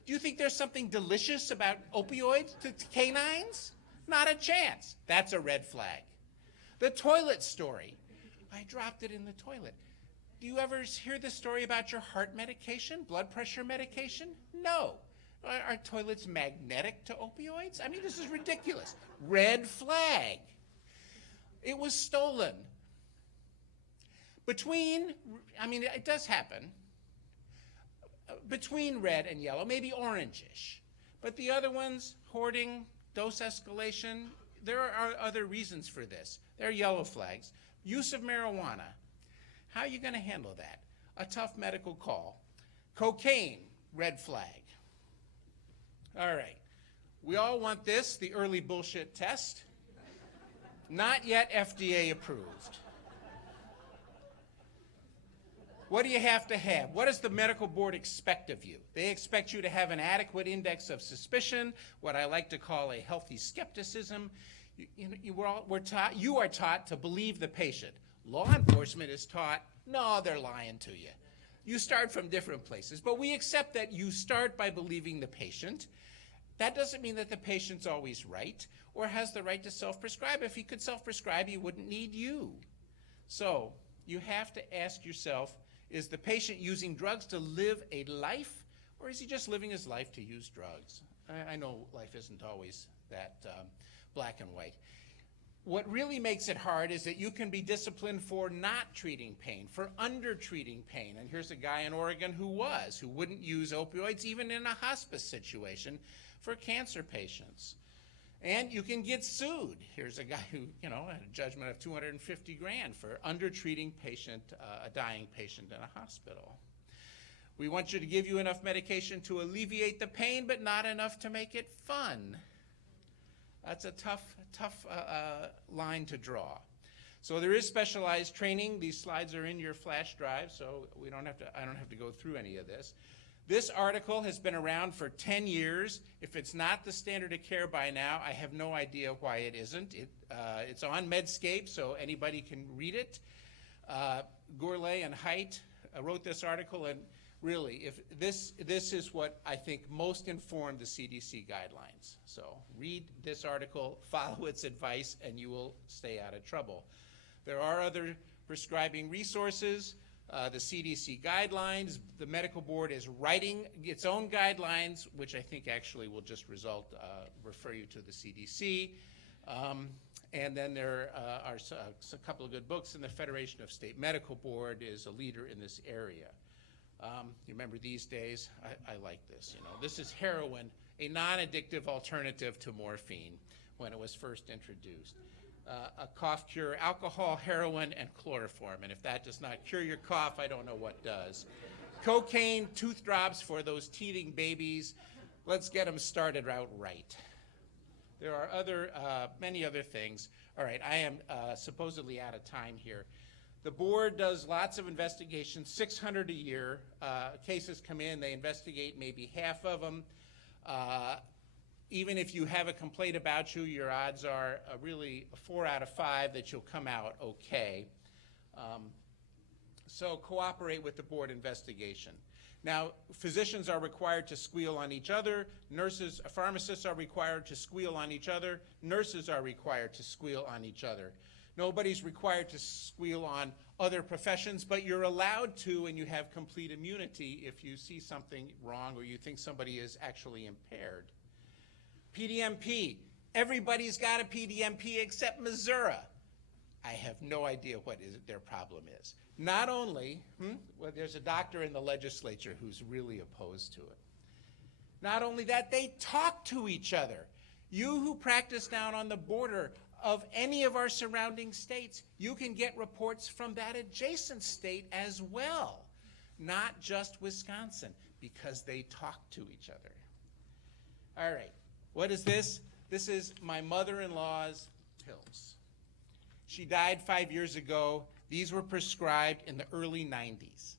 Do you think there's something delicious about opioids to canines? Not a chance. That's a red flag. The toilet story. I dropped it in the toilet. do you ever hear the story about your heart medication, blood pressure medication? No. Are toilets magnetic to opioids? I mean, this is ridiculous. Red flag. It was stolen. It does happen. Between red and yellow, maybe orangish. But the other ones, hoarding, dose escalation, there are other reasons for this. There are yellow flags. Use of marijuana. How are you going to handle that? A tough medical call. Cocaine, red flag. All right. We all want this, the early bullshit test. Not yet FDA approved. What do you have to have? What does the medical board expect of you? They expect you to have an adequate index of suspicion, what I like to call a healthy skepticism. You are taught to believe the patient. Law enforcement is taught, no, they're lying to you. You start from different places, but we accept that you start by believing the patient. That doesn't mean that the patient's always right or has the right to self-prescribe. If he could self-prescribe, he wouldn't need you. So you have to ask yourself, is the patient using drugs to live a life, or is he just living his life to use drugs? I know life isn't always that black and white. What really makes it hard is that you can be disciplined for not treating pain, for under-treating pain. And here's a guy in Oregon who wouldn't use opioids even in a hospice situation for cancer patients. And you can get sued. Here's a guy who, had a judgment of $250,000 for under-treating a dying patient in a hospital. We want you to give you enough medication to alleviate the pain, but not enough to make it fun. That's a tough line to draw. So there is specialized training. These slides are in your flash drive, so I don't have to go through any of this. This article has been around for 10 years. If it's not the standard of care by now, I have no idea why it isn't. It's on Medscape, so anybody can read it. Gourlay and Haidt wrote this article, and really, if this is what I think most informed the CDC guidelines. So read this article, follow its advice, and you will stay out of trouble. There are other prescribing resources. The CDC guidelines, the medical board is writing its own guidelines, which I think actually will just refer you to the CDC. And then there are a couple of good books, and the Federation of State Medical Board is a leader in this area. You remember these days, I like this, This is heroin, a non-addictive alternative to morphine when it was first introduced. A cough cure, alcohol, heroin, and chloroform. And if that does not cure your cough, I don't know what does. Cocaine, tooth drops for those teething babies. Let's get them started out right. There are many other things. All right, I am supposedly out of time here. The board does lots of investigations, 600 a year. Cases come in, they investigate maybe half of them. Even if you have a complaint about you, your odds are really 4 out of 5 that you'll come out okay. So cooperate with the board investigation. Now, physicians are required to squeal on each other. Pharmacists are required to squeal on each other. Nurses are required to squeal on each other. Nobody's required to squeal on other professions, but you're allowed to, and you have complete immunity if you see something wrong or you think somebody is actually impaired. PDMP. Everybody's got a PDMP except Missouri. I have no idea what their problem is. Not only, well, there's a doctor in the legislature who's really opposed to it. Not only that, they talk to each other. You who practice down on the border of any of our surrounding states, you can get reports from that adjacent state as well, not just Wisconsin, because they talk to each other. All right. What is this? This is my mother-in-law's pills. She died 5 years ago. These were prescribed in the early 90s.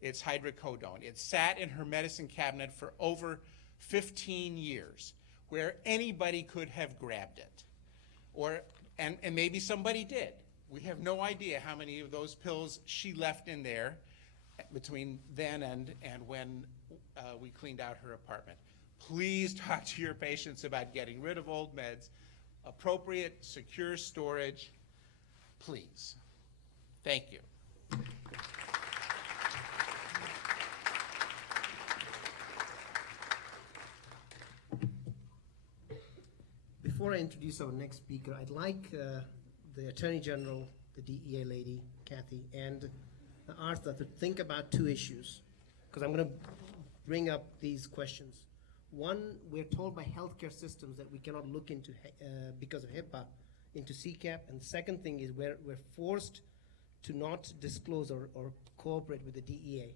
It's hydrocodone. It sat in her medicine cabinet for over 15 years, where anybody could have grabbed it. And maybe somebody did. We have no idea how many of those pills she left in there between then and when we cleaned out her apartment. Please talk to your patients about getting rid of old meds. Appropriate, secure storage, please. Thank you. before I introduce our next speaker, I'd like the Attorney General, the DEA lady, Kathy, and Arthur to think about two issues, because I'm going to bring up these questions. One, we're told by healthcare systems that we cannot look into, because of HIPAA, into CCAP. And the second thing is we're forced to not disclose or cooperate with the DEA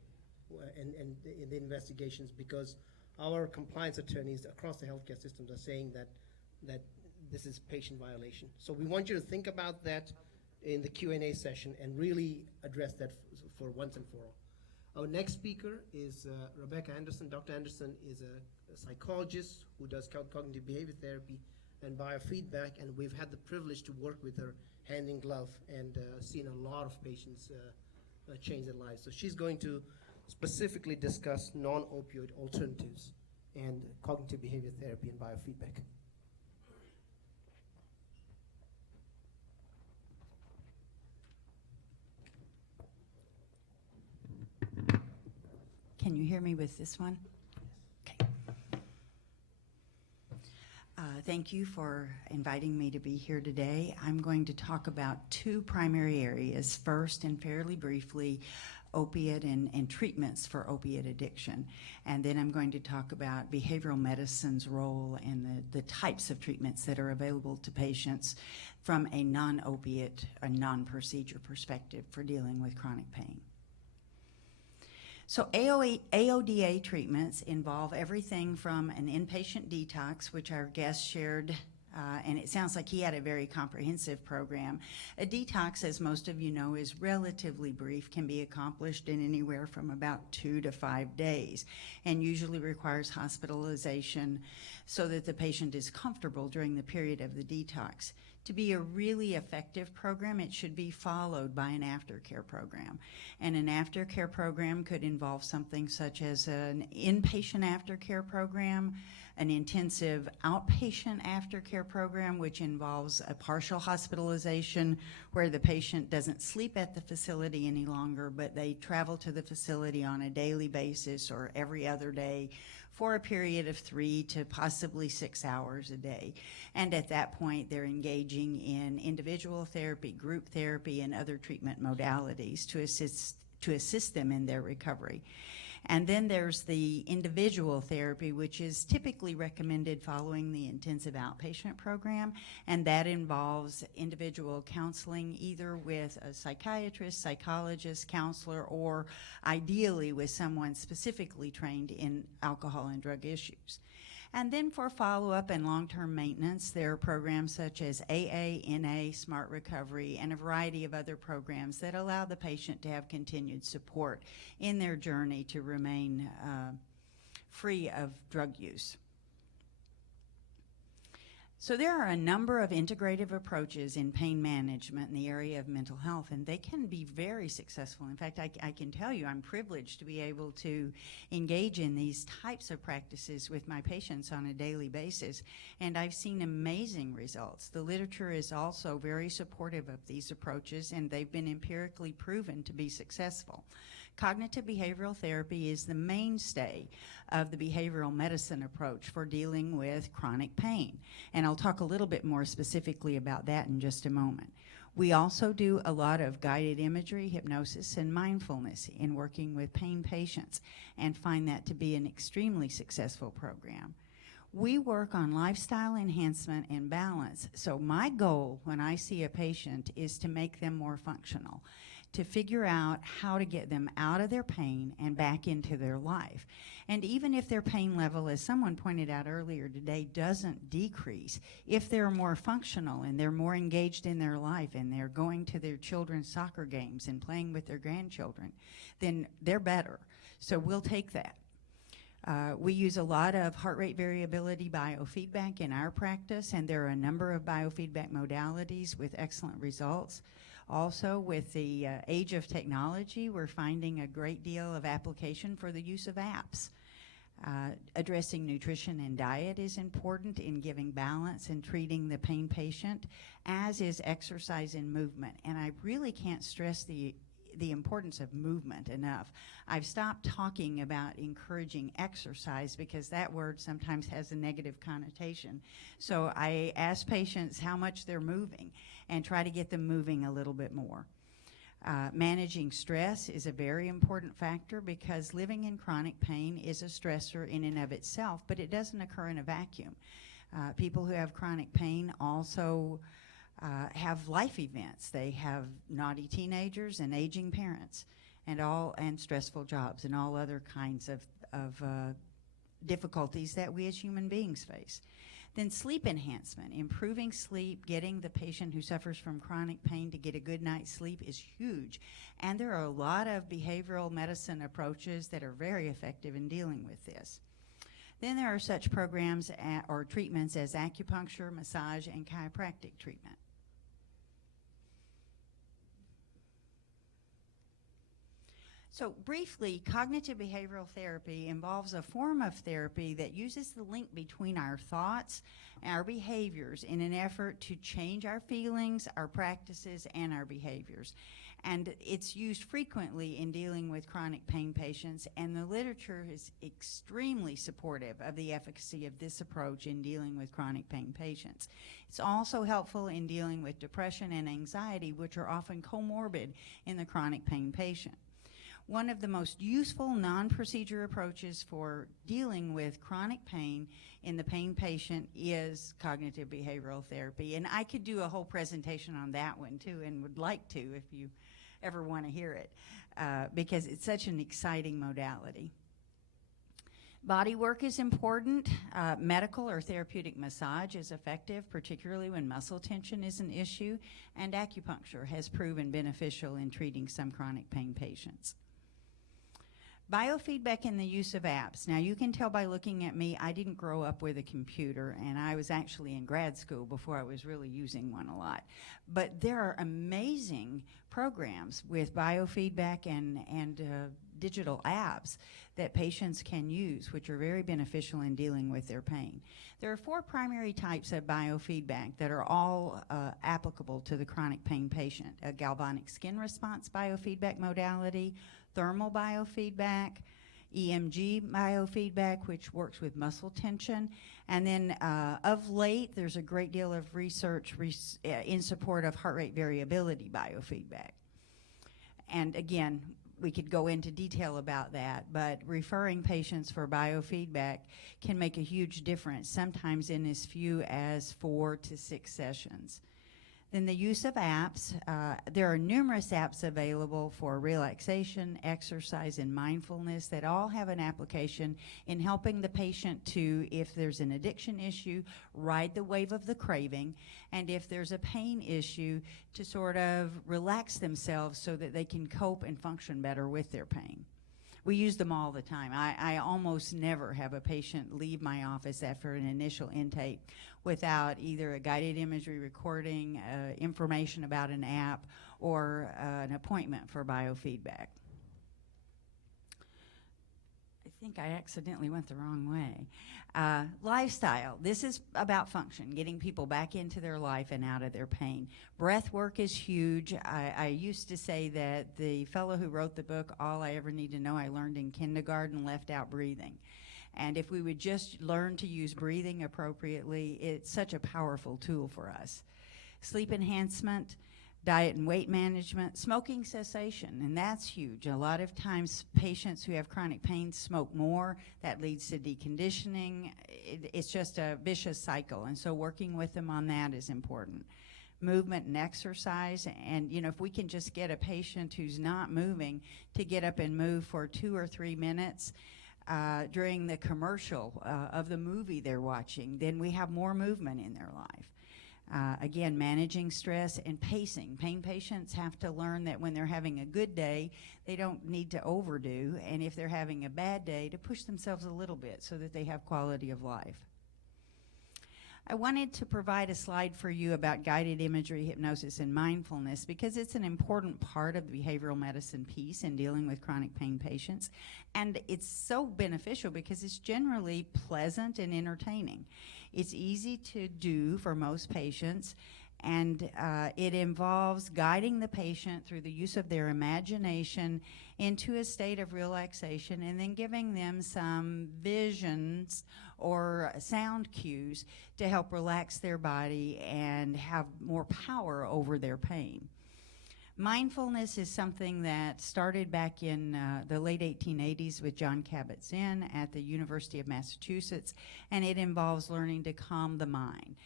and in the investigations, because our compliance attorneys across the healthcare systems are saying that this is patient violation. So we want you to think about that in the Q&A session and really address that for once and for all. Our next speaker is Rebecca Anderson. Dr. Anderson is a psychologist who does cognitive behavior therapy and biofeedback, and we've had the privilege to work with her hand in glove and seen a lot of patients change their lives. So she's going to specifically discuss non-opioid alternatives and cognitive behavior therapy and biofeedback. Can you hear me with this one? Okay. Thank you for inviting me to be here today. I'm going to talk about two primary areas. First, and fairly briefly, opiate and treatments for opiate addiction. And then I'm going to talk about behavioral medicine's role and the types of treatments that are available to patients from a non-opiate, a non-procedure perspective for dealing with chronic pain. So AODA treatments involve everything from an inpatient detox, which our guest shared, and it sounds like he had a very comprehensive program. A detox, as most of you know, is relatively brief, can be accomplished in anywhere from about 2 to 5 days, and usually requires hospitalization so that the patient is comfortable during the period of the detox. To be a really effective program, it should be followed by an aftercare program. And an aftercare program could involve something such as an inpatient aftercare program, an intensive outpatient aftercare program, which involves a partial hospitalization where the patient doesn't sleep at the facility any longer, but they travel to the facility on a daily basis or every other day for a period of 3 to possibly 6 hours a day. And at that point, they're engaging in individual therapy, group therapy, and other treatment modalities to assist them in their recovery. And then there's the individual therapy, which is typically recommended following the intensive outpatient program, and that involves individual counseling either with a psychiatrist, psychologist, counselor, or ideally with someone specifically trained in alcohol and drug issues. And then for follow-up and long-term maintenance, there are programs such as AA, NA, Smart Recovery, and a variety of other programs that allow the patient to have continued support in their journey to remain free of drug use. So there are a number of integrative approaches in pain management in the area of mental health, and they can be very successful. In fact, I can tell you I'm privileged to be able to engage in these types of practices with my patients on a daily basis, and I've seen amazing results. The literature is also very supportive of these approaches, and they've been empirically proven to be successful. Cognitive behavioral therapy is the mainstay of the behavioral medicine approach for dealing with chronic pain. And I'll talk a little bit more specifically about that in just a moment. We also do a lot of guided imagery, hypnosis, and mindfulness in working with pain patients and find that to be an extremely successful program. We work on lifestyle enhancement and balance. So my goal when I see a patient is to make them more functional, to figure out how to get them out of their pain and back into their life. And even if their pain level, as someone pointed out earlier today, doesn't decrease, if they're more functional and they're more engaged in their life and they're going to their children's soccer games and playing with their grandchildren, then they're better. So we'll take that. We use a lot of heart rate variability biofeedback in our practice, and there are a number of biofeedback modalities with excellent results. Also, with the age of technology, we're finding a great deal of application for the use of apps. Addressing nutrition and diet is important in giving balance and treating the pain patient, as is exercise and movement. And I really can't stress the the importance of movement enough. I've stopped talking about encouraging exercise because that word sometimes has a negative connotation. So I ask patients how much they're moving and try to get them moving a little bit more. Managing stress is a very important factor because living in chronic pain is a stressor in and of itself, but it doesn't occur in a vacuum. People who have chronic pain also have life events. They have naughty teenagers and aging parents and stressful jobs and all other kinds of difficulties that we as human beings face. Then sleep enhancement, improving sleep, getting the patient who suffers from chronic pain to get a good night's sleep is huge. And there are a lot of behavioral medicine approaches that are very effective in dealing with this. Then there are such programs or treatments as acupuncture, massage, and chiropractic treatment. So briefly, cognitive behavioral therapy involves a form of therapy that uses the link between our thoughts and our behaviors in an effort to change our feelings, our practices, and our behaviors. And it's used frequently in dealing with chronic pain patients, and the literature is extremely supportive of the efficacy of this approach in dealing with chronic pain patients. It's also helpful in dealing with depression and anxiety, which are often comorbid in the chronic pain patient. One of the most useful non-procedure approaches for dealing with chronic pain in the pain patient is cognitive behavioral therapy. And I could do a whole presentation on that one too, and would like to if you ever want to hear it, because it's such an exciting modality. Body work is important. Medical or therapeutic massage is effective, particularly when muscle tension is an issue, and acupuncture has proven beneficial in treating some chronic pain patients. Biofeedback and the use of apps. Now, you can tell by looking at me, I didn't grow up with a computer, and I was actually in grad school before I was really using one a lot. But there are amazing programs with biofeedback and digital apps that patients can use, which are very beneficial in dealing with their pain. There are 4 primary types of biofeedback that are all applicable to the chronic pain patient: a galvanic skin response biofeedback modality, thermal biofeedback, EMG biofeedback, which works with muscle tension. And then of late, there's a great deal of research in support of heart rate variability biofeedback. And again, we could go into detail about that, but referring patients for biofeedback can make a huge difference, sometimes in as few as 4 to 6 sessions. Then the use of apps. There are numerous apps available for relaxation, exercise, and mindfulness that all have an application in helping the patient to, if there's an addiction issue, ride the wave of the craving, and if there's a pain issue, to sort of relax themselves so that they can cope and function better with their pain. We use them all the time. I almost never have a patient leave my office after an initial intake without either a guided imagery recording, information about an app, or an appointment for biofeedback. I think I accidentally went the wrong way. Lifestyle. This is about function, getting people back into their life and out of their pain. Breath work is huge. I used to say that the fellow who wrote the book, All I Ever Need to Know I Learned in Kindergarten, left out breathing. And if we would just learn to use breathing appropriately, it's such a powerful tool for us. Sleep enhancement, diet and weight management, smoking cessation, and that's huge. A lot of times patients who have chronic pain smoke more. That leads to deconditioning. It's just a vicious cycle, and so working with them on that is important. Movement and exercise, and if we can just get a patient who's not moving to get up and move for 2 or 3 minutes during the commercial of the movie they're watching, then we have more movement in their life. Again, managing stress and pacing. Pain patients have to learn that when they're having a good day, they don't need to overdo, and if they're having a bad day, to push themselves a little bit so that they have quality of life. I wanted to provide a slide for you about guided imagery, hypnosis, and mindfulness because it's an important part of the behavioral medicine piece in dealing with chronic pain patients. And it's so beneficial because it's generally pleasant and entertaining. It's easy to do for most patients, And it involves guiding the patient through the use of their imagination into a state of relaxation and then giving them some visions or sound cues to help relax their body and have more power over their pain. Mindfulness is something that started back in the late 1880s with John Kabat-Zinn at the University of Massachusetts, and it involves learning to calm the mind.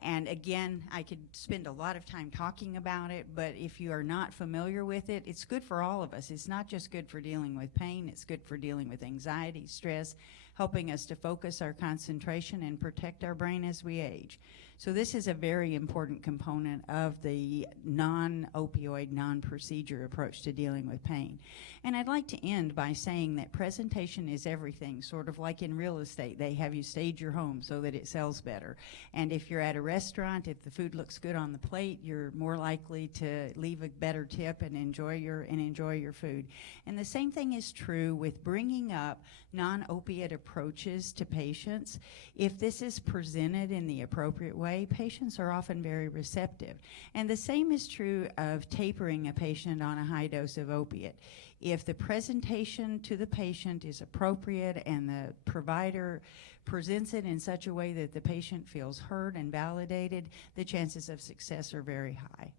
And again, I could spend a lot of time talking about it, but if you are not familiar with it, it's good for all of us. It's not just good for dealing with pain, it's good for dealing with anxiety, stress, helping us to focus our concentration and protect our brain as we age. So this is a very important component of the non-opioid, non-procedure approach to dealing with pain. And I'd like to end by saying that presentation is everything, sort of like in real estate. They have you stage your home so that it sells better. And if you're at a restaurant, if the food looks good on the plate, you're more likely to leave a better tip and enjoy your food. And the same thing is true with bringing up non-opiate approaches to patients. If this is presented in the appropriate way, patients are often very receptive. And the same is true of tapering a patient on a high dose of opiate. If the presentation to the patient is appropriate and the provider presents it in such a way that the patient feels heard and validated, the chances of success are very high.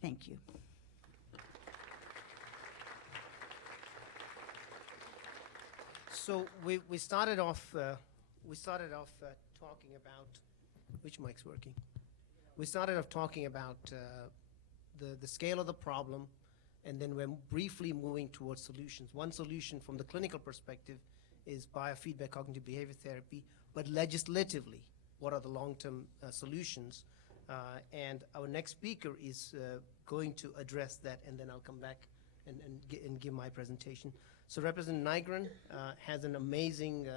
Thank you. So we started off talking about which mic's working. We started off talking about the scale of the problem, and then we're briefly moving towards solutions. One solution from the clinical perspective is biofeedback cognitive behavior therapy, but legislatively, what are the long-term solutions? And our next speaker is going to address that, and then I'll come back and give my presentation. So Representative Nygren has an amazing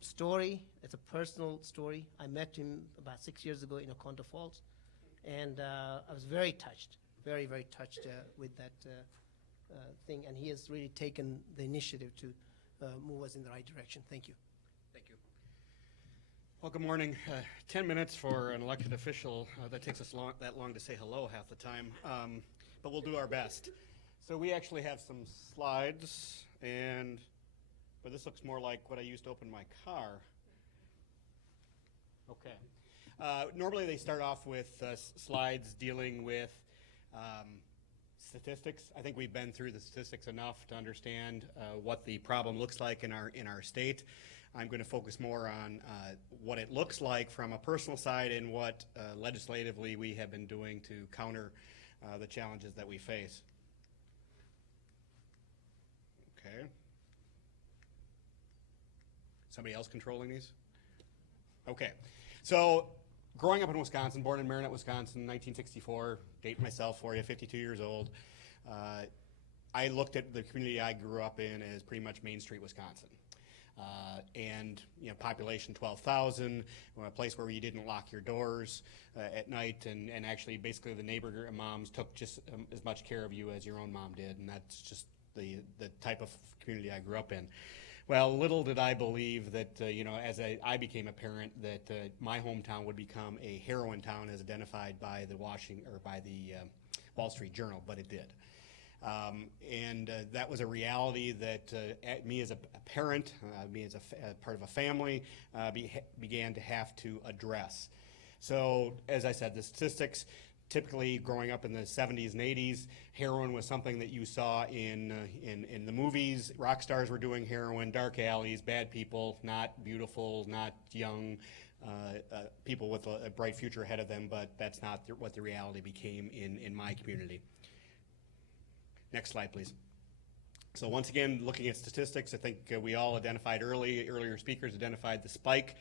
story. It's a personal story. I met him about 6 years ago in Oconto Falls, and I was very touched, very, very touched with that thing, and he has really taken the initiative to move us in the right direction. Thank you. Thank you. Well, good morning. 10 minutes for an elected official, that takes us that long to say hello half the time, but we'll do our best. So we actually have some slides, but this looks more like what I used to open my car. Okay. Normally they start off with slides dealing with statistics. I think we've been through the statistics enough to understand what the problem looks like in our state. I'm going to focus more on what it looks like from a personal side and what legislatively we have been doing to counter the challenges that we face. Okay. Somebody else controlling these? Okay. So, growing up in Wisconsin, born in Marinette, Wisconsin, 1964, date myself for you, 52 years old. I looked at the community I grew up in as pretty much Main Street, Wisconsin. And population 12,000, a place where you didn't lock your doors at night, and actually basically the neighbor moms took just as much care of you as your own mom did, and that's just the type of community I grew up in. Well, little did I believe that, as I became a parent, that my hometown would become a heroin town as identified by the Wall Street Journal, but it did. And that was a reality that me as a parent, me as a part of a family, began to have to address. So, as I said, the statistics, typically growing up in the 70s and 80s, heroin was something that you saw in the movies. Rock stars were doing heroin, dark alleys, bad people, not beautiful, not young, people with a bright future ahead of them, but that's not what the reality became in my community. Next slide, please. So once again, looking at statistics, I think we all identified earlier speakers identified the spike,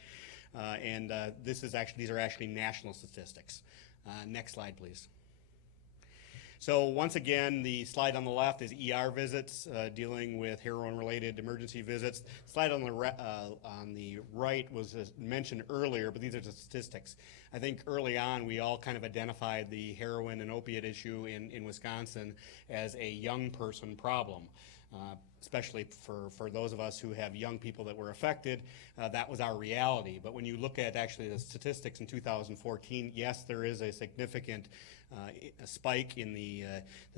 and these are actually national statistics. Next slide, please. So once again, the slide on the left is ER visits, dealing with heroin-related emergency visits. Slide on the right was mentioned earlier, but these are the statistics. I think early on we all kind of identified the heroin and opiate issue in Wisconsin as a young person problem. Especially for those of us who have young people that were affected, that was our reality. But when you look at actually the statistics in 2014, yes, there is a significant a spike in the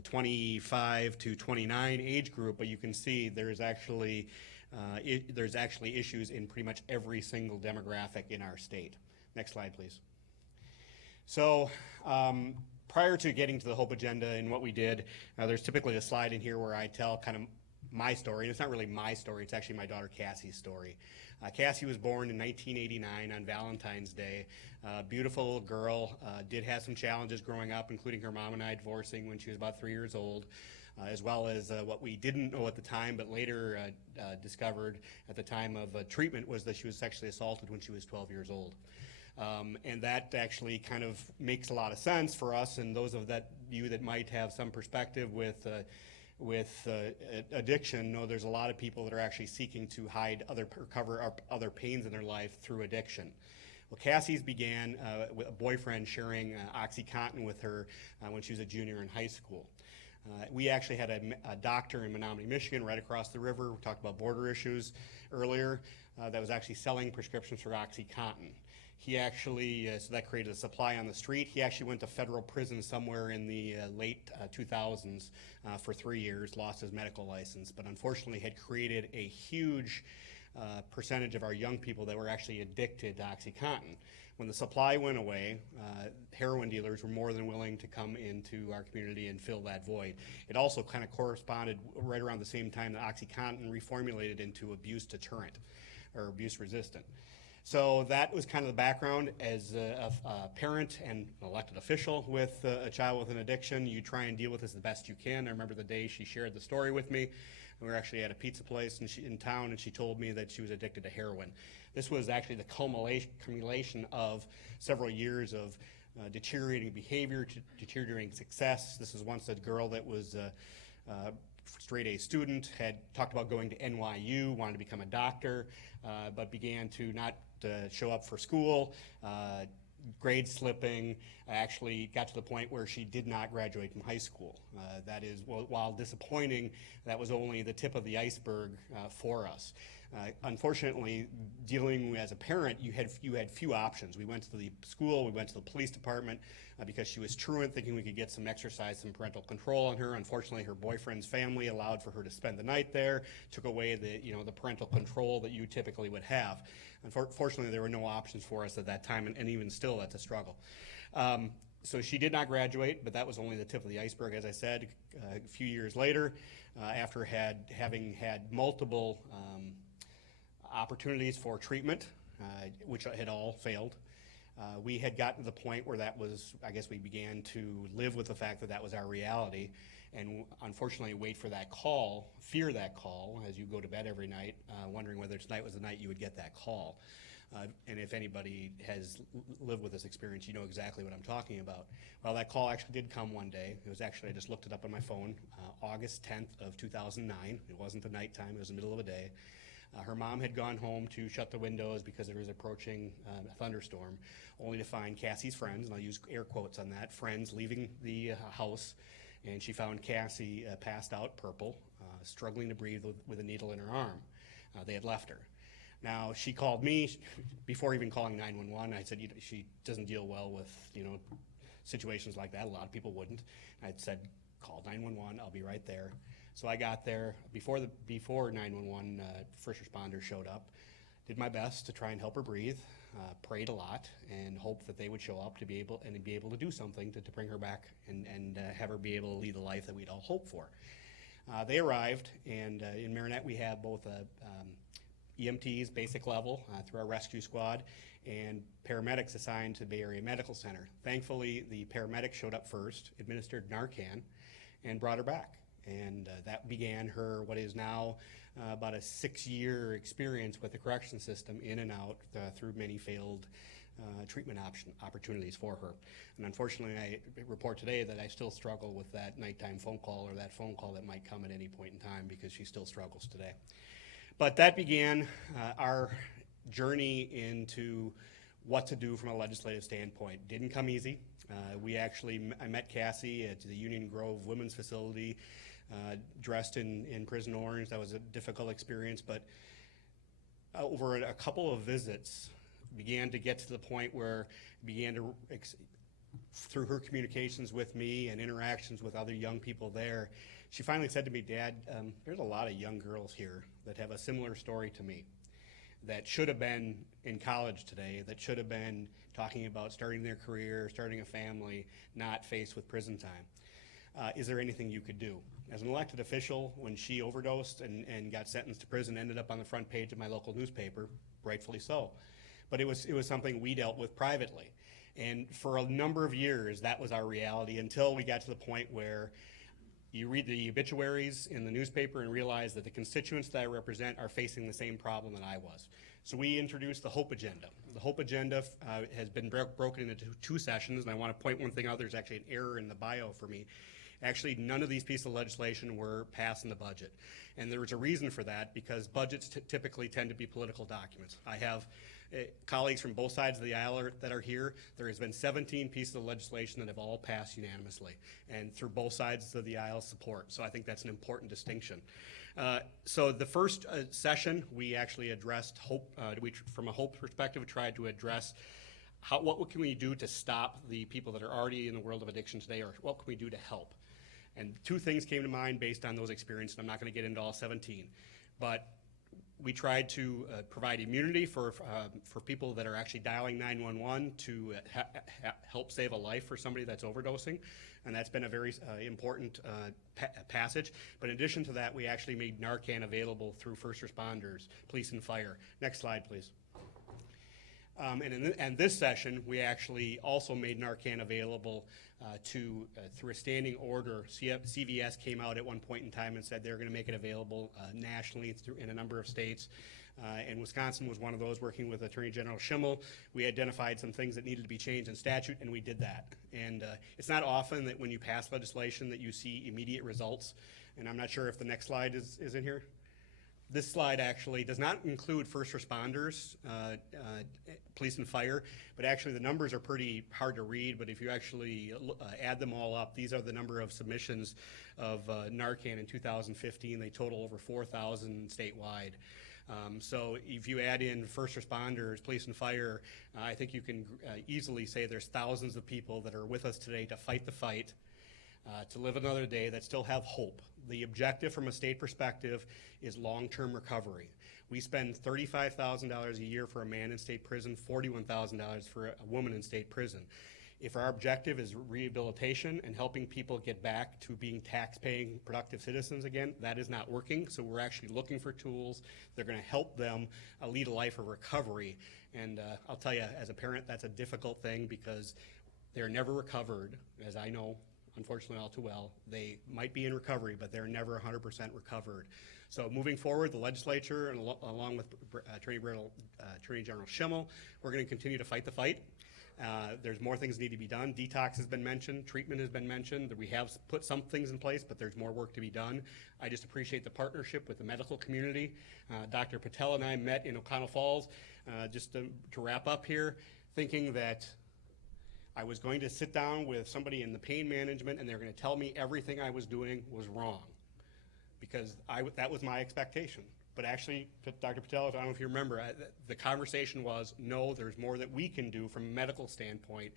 25 to 29 age group, but you can see there's actually issues in pretty much every single demographic in our state. Next slide, please. So prior to getting to the HOPE agenda and what we did, there's typically a slide in here where I tell kind of my story. And it's not really my story, it's actually my daughter Cassie's story. Cassie was born in 1989 on Valentine's Day. Beautiful little girl, did have some challenges growing up, including her mom and I divorcing when she was about 3 years old, as well as what we didn't know at the time but later discovered at the time of treatment was that she was sexually assaulted when she was 12 years old. And that actually kind of makes a lot of sense for us and those of you that might have some perspective with addiction know there's a lot of people that are actually seeking to hide or cover up other pains in their life through addiction. Well, Cassie's began with a boyfriend sharing OxyContin with her when she was a junior in high school. We actually had a doctor in Menominee, Michigan, right across the river. We talked about border issues earlier, that was actually selling prescriptions for OxyContin. He actually, so that created a supply on the street. He actually went to federal prison somewhere in the late 2000s for 3 years, lost his medical license, but unfortunately had created a huge percentage of our young people that were actually addicted to OxyContin. When the supply went away, heroin dealers were more than willing to come into our community and fill that void. It also kind of corresponded right around the same time that OxyContin reformulated into abuse deterrent or abuse resistant. So that was kind of the background. As a parent and an elected official with a child with an addiction, you try and deal with this the best you can. I remember the day she shared the story with me. We were actually at a pizza place in town, and she told me that she was addicted to heroin. This was actually the culmination of several years of deteriorating behavior, deteriorating success. This is once a girl that was straight A student, had talked about going to NYU, wanted to become a doctor, but began to not show up for school, grade slipping, actually got to the point where she did not graduate from high school. That is, while disappointing, that was only the tip of the iceberg for us. Unfortunately, dealing as a parent, you had few options. We went to the school, we went to the police department because she was truant, thinking we could get some exercise, some parental control on her. Unfortunately, her boyfriend's family allowed for her to spend the night there, took away the parental control that you typically would have. Unfortunately, there were no options for us at that time, and even still, that's a struggle. So she did not graduate, but that was only the tip of the iceberg, as I said. A few years later, after having had multiple opportunities for treatment, which had all failed, we had gotten to the point where that was, I guess we began to live with the fact that that was our reality, and unfortunately wait for that call, fear that call as you go to bed every night, wondering whether tonight was the night you would get that call. And if anybody has lived with this experience, you know exactly what I'm talking about. Well, that call actually did come one day. It was actually, I just looked it up on my phone, August 10th of 2009. It wasn't the nighttime, it was the middle of the day. Her mom had gone home to shut the windows because there was approaching a thunderstorm, only to find Cassie's friends, and I'll use air quotes on that, friends leaving the house, and she found Cassie passed out, purple, struggling to breathe with a needle in her arm. They had left her. Now, she called me before even calling 911. I said, she doesn't deal well with, situations like that. A lot of people wouldn't. I said, call 911, I'll be right there. So I got there before 911 first responders showed up, did my best to try and help her breathe, prayed a lot, and hoped that they would show up to be able to do something to bring her back and have her be able to lead the life that we'd all hoped for. They arrived, and in Marinette we have both EMTs, basic level, through our rescue squad, and paramedics assigned to the Bay Area Medical Center. Thankfully, the paramedic showed up first, administered Narcan, and brought her back. And that began her, what is now about a 6-year experience with the correction system, in and out through many failed treatment opportunities for her. And unfortunately, I report today that I still struggle with that nighttime phone call, or that phone call that might come at any point in time, because she still struggles today. But that began our journey into what to do from a legislative standpoint. Didn't come easy. I met Cassie at the Union Grove Women's Facility, dressed in prison orange. That was a difficult experience, but over a couple of visits, began to get to the point where through her communications with me and interactions with other young people there, she finally said to me, "Dad, there's a lot of young girls here that have a similar story to me, that should have been in college today, that should have been talking about starting their career, starting a family, not faced with prison time. Is there anything you could do?" As an elected official, when she overdosed and got sentenced to prison, ended up on the front page of my local newspaper, rightfully so. But it was something we dealt with privately. And for a number of years, that was our reality, until we got to the point where you read the obituaries in the newspaper and realize that the constituents that I represent are facing the same problem that I was. So we introduced the HOPE Agenda. The HOPE Agenda has been broken into two sessions, and I want to point one thing out. There's actually an error in the bio for me. Actually, none of these pieces of legislation were passed in the budget. And there was a reason for that, because budgets typically tend to be political documents. I have colleagues from both sides of the aisle that are here. There has been 17 pieces of legislation that have all passed unanimously, and through both sides of the aisle support. So I think that's an important distinction. So the first session, we actually addressed HOPE. From a HOPE perspective, tried to address what can we do to stop the people that are already in the world of addiction today, or what can we do to help? And two things came to mind based on those experiences, and I'm not going to get into all 17. But we tried to provide immunity for people that are actually dialing 911 to help save a life for somebody that's overdosing, and that's been a very important passage. But in addition to that, we actually made Narcan available through first responders, police and fire. Next slide, please. And this session, we actually also made Narcan available through a standing order. CVS came out at one point in time and said they're going to make it available nationally in a number of states. And Wisconsin was one of those, working with Attorney General Schimel. We identified some things that needed to be changed in statute, and we did that. And it's not often that when you pass legislation that you see immediate results. And I'm not sure if the next slide is in here. This slide actually does not include first responders, police and fire, but actually the numbers are pretty hard to read. But if you actually add them all up, these are the number of submissions of Narcan in 2015. They total over 4,000 statewide. So if you add in first responders, police and fire, I think you can easily say there's thousands of people that are with us today to fight the fight, to live another day, that still have hope. The objective from a state perspective is long-term recovery. We spend $35,000 a year for a man in state prison, $41,000 for a woman in state prison. If our objective is rehabilitation and helping people get back to being tax-paying, productive citizens again, that is not working. So we're actually looking for tools that are going to help them lead a life of recovery. And I'll tell you, as a parent, that's a difficult thing, because they're never recovered, as I know, unfortunately all too well. They might be in recovery, but they're never 100% recovered. So moving forward, the legislature, and along with Attorney General Schimel, we're going to continue to fight the fight. There's more things that need to be done. Detox has been mentioned, treatment has been mentioned, that we have put some things in place, but there's more work to be done. I just appreciate the partnership with the medical community. Dr. Patel and I met in O'Connell Falls, just to wrap up here, thinking that I was going to sit down with somebody in the pain management and they're going to tell me everything I was doing was wrong, because that was my expectation. But actually, Dr. Patel, I don't know if you remember, the conversation was, no, there's more that we can do from a medical standpoint.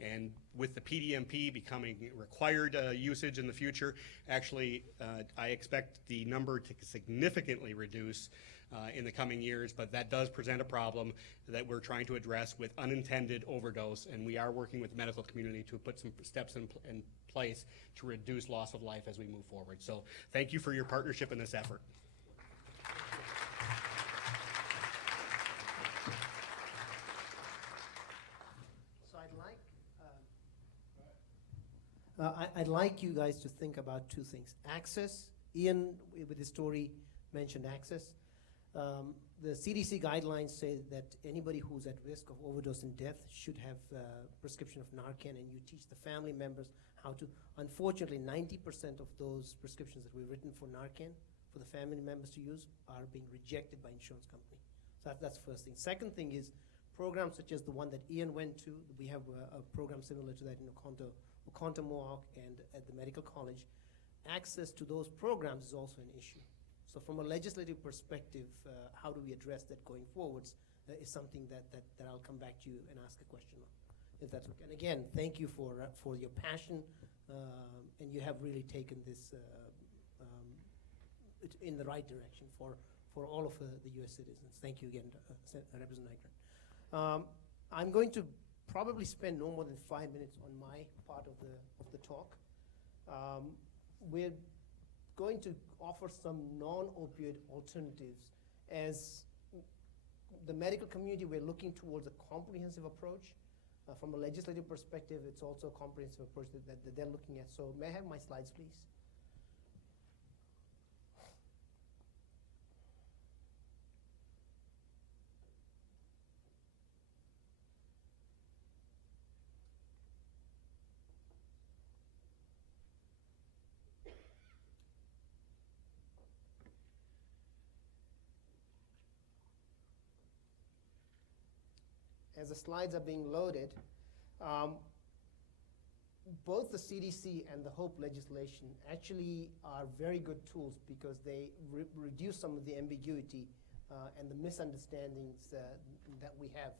And with the PDMP becoming required usage in the future, actually, I expect the number to significantly reduce in the coming years, but that does present a problem that we're trying to address with unintended overdose, and we are working with the medical community to put some steps in place to reduce loss of life as we move forward. So thank you for your partnership in this effort. So I'd like you guys to think about two things. Access. Ian, with his story, mentioned access. The CDC guidelines say that anybody who's at risk of overdose and death should have prescription of Narcan, and you teach the family members how to. Unfortunately, 90% of those prescriptions that were written for Narcan for the family members to use are being rejected by insurance company. So that's the first thing. Second thing is programs such as the one that Ian went to. We have a program similar to that in Oconto Mohawk and at the medical college. Access to those programs is also an issue. So from a legislative perspective, how do we address that going forwards is something that I'll come back to you and ask a question on, if that's okay. And again, thank you for your passion, and you have really taken this in the right direction for all of the U.S. citizens. Thank you again, Representative Nygren. I'm going to probably spend no more than 5 minutes on my part of the talk. We're going to offer some non-opioid alternatives. As the medical community, we're looking towards a comprehensive approach. From a legislative perspective, it's also a comprehensive approach that they're looking at. So may I have my slides, please? As the slides are being loaded, both the CDC and the HOPE legislation actually are very good tools because they reduce some of the ambiguity and the misunderstandings that we have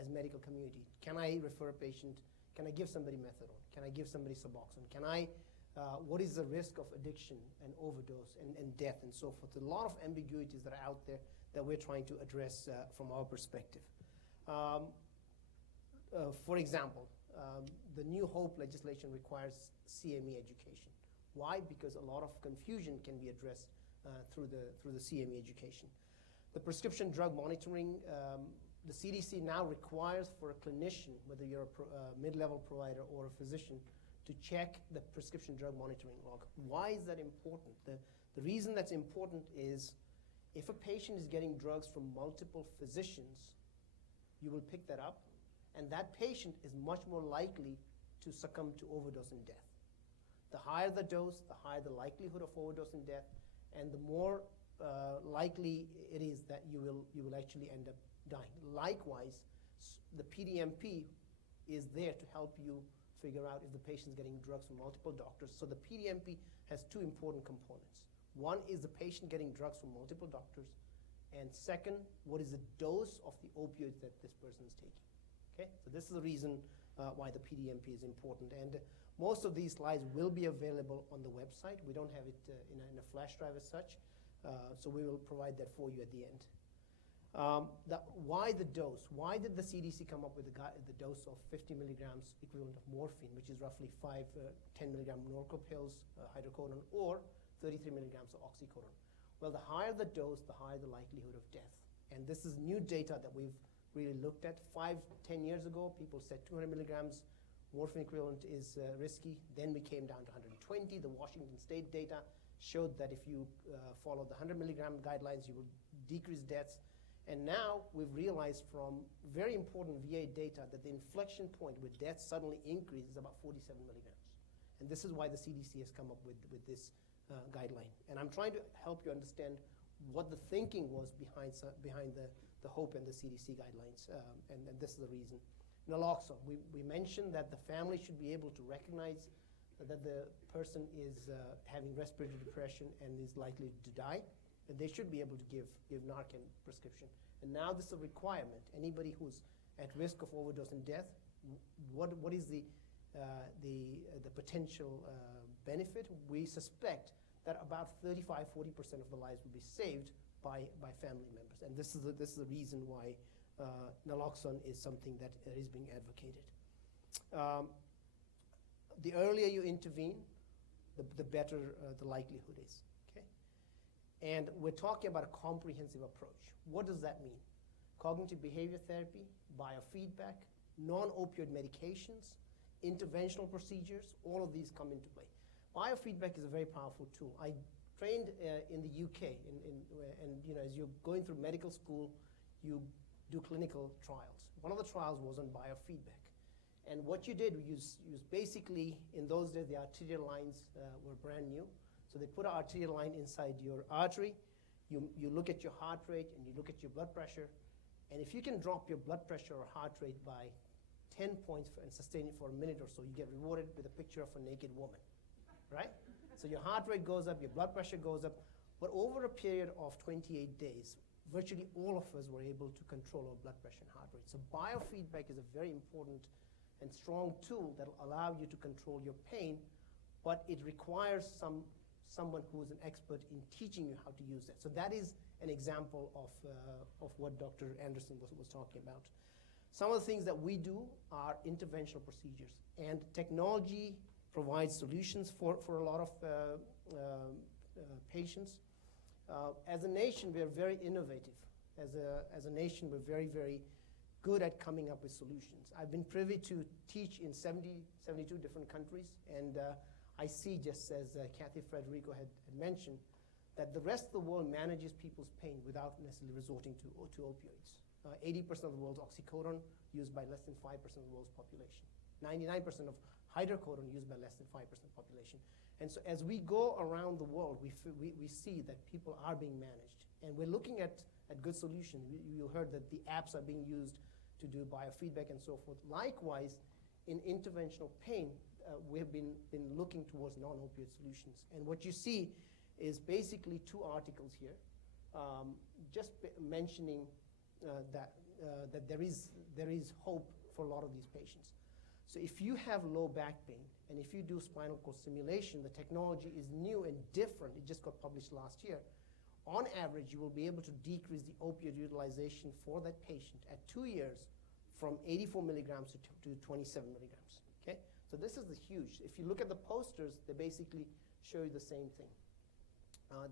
as medical community. Can I refer a patient? Can I give somebody methadone? Can I give somebody Suboxone? What is the risk of addiction and overdose and death and so forth? A lot of ambiguities that are out there that we're trying to address from our perspective. For example, the new HOPE legislation requires CME education. Why? Because a lot of confusion can be addressed through the CME education. The prescription drug monitoring, the CDC now requires for a clinician, whether you're a mid-level provider or a physician, to check the prescription drug monitoring log. Why is that important? The reason that's important is if a patient is getting drugs from multiple physicians, you will pick that up, and that patient is much more likely to succumb to overdose and death. The higher the dose, the higher the likelihood of overdose and death, and the more likely it is that you will actually end up dying. Likewise, the PDMP is there to help you figure out if the patient's getting drugs from multiple doctors. So the PDMP has two important components. One is the patient getting drugs from multiple doctors, and second, what is the dose of the opioids that this person is taking? Okay, so this is the reason why the PDMP is important. And most of these slides will be available on the website. We don't have it in a flash drive as such, so we will provide that for you at the end. Why the dose? Why did the CDC come up with the dose of 50 milligrams equivalent of morphine, which is roughly 10 milligram Norco pills, hydrocodone, or 33 milligrams of oxycodone? Well, the higher the dose, the higher the likelihood of death. And this is new data that we've really looked at. 5-10 years ago, people said 200 milligrams morphine equivalent is risky. Then we came down to 120. The Washington State data showed that if you follow the 100 milligram guidelines, you will decrease deaths. And now we've realized from very important VA data that the inflection point where death suddenly increases is about 47 milligrams. And this is why the CDC has come up with this guideline. And I'm trying to help you understand what the thinking was behind the HOPE and the CDC guidelines, and this is the reason. Naloxone, we mentioned that the family should be able to recognize that the person is having respiratory depression and is likely to die, and they should be able to give Narcan prescription. And now this is a requirement. Anybody who's at risk of overdose and death, what is the potential benefit? We suspect that about 35-40% of the lives will be saved by family members, and this is the reason why naloxone is something that is being advocated. The earlier you intervene, the better the likelihood is. Okay, and we're talking about a comprehensive approach. What does that mean? Cognitive behavior therapy, biofeedback, non-opioid medications, interventional procedures, all of these come into play. Biofeedback is a very powerful tool. I trained in the UK, and you know, as you're going through medical school, you do clinical trials. One of the trials was on biofeedback. And what you did, you basically, in those days, the arterial lines were brand new. So they put an arterial line inside your artery. You look at your heart rate and you look at your blood pressure. And if you can drop your blood pressure or heart rate by 10 points and sustain it for a minute or so, you get rewarded with a picture of a naked woman, right? So your heart rate goes up, your blood pressure goes up. But over a period of 28 days, virtually all of us were able to control our blood pressure and heart rate. So biofeedback is a very important and strong tool that will allow you to control your pain, but it requires someone who is an expert in teaching you how to use that. So that is an example of what Dr. Anderson was talking about. Some of the things that we do are interventional procedures, and technology provides solutions for a lot of patients. As a nation, we are very innovative. As a nation, we're very, very good at coming up with solutions. I've been privy to teach in 72 different countries, and I see, just as Kathy Frederico had mentioned, that the rest of the world manages people's pain without necessarily resorting to opioids. 80% of the world's oxycodone used by less than 5% of the world's population. 99% of hydrocodone used by less than 5% population. And so as we go around the world, we see that people are being managed. And we're looking at good solutions. You heard that the apps are being used to do biofeedback and so forth. Likewise, in interventional pain, we have been looking towards non-opioid solutions. And what you see is basically two articles here, just mentioning that there is hope for a lot of these patients. So if you have low back pain, and if you do spinal cord stimulation, the technology is new and different. It just got published last year. On average, you will be able to decrease the opioid utilization for that patient at 2 years from 84 milligrams to 27 milligrams, okay? So this is the huge. If you look at the posters, they basically show you the same thing.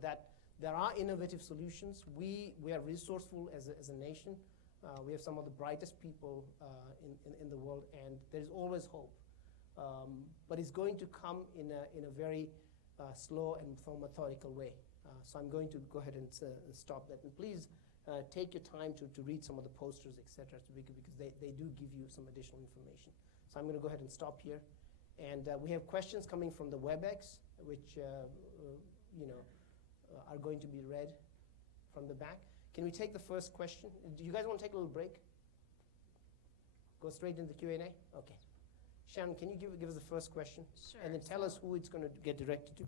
That there are innovative solutions. We are resourceful as a nation. We have some of the brightest people in the world, and there's always hope. But it's going to come in a very slow and methodical way. So I'm going to go ahead and stop that. And please take your time to read some of the posters, et cetera, because they do give you some additional information. So I'm going to go ahead and stop here. And we have questions coming from the WebEx, which are going to be read from the back. Can we take the first question? Do you guys want to take a little break? Go straight into the Q&A? Okay. Shannon, can you give us the first question? Sure. And then tell us who it's going to get directed to.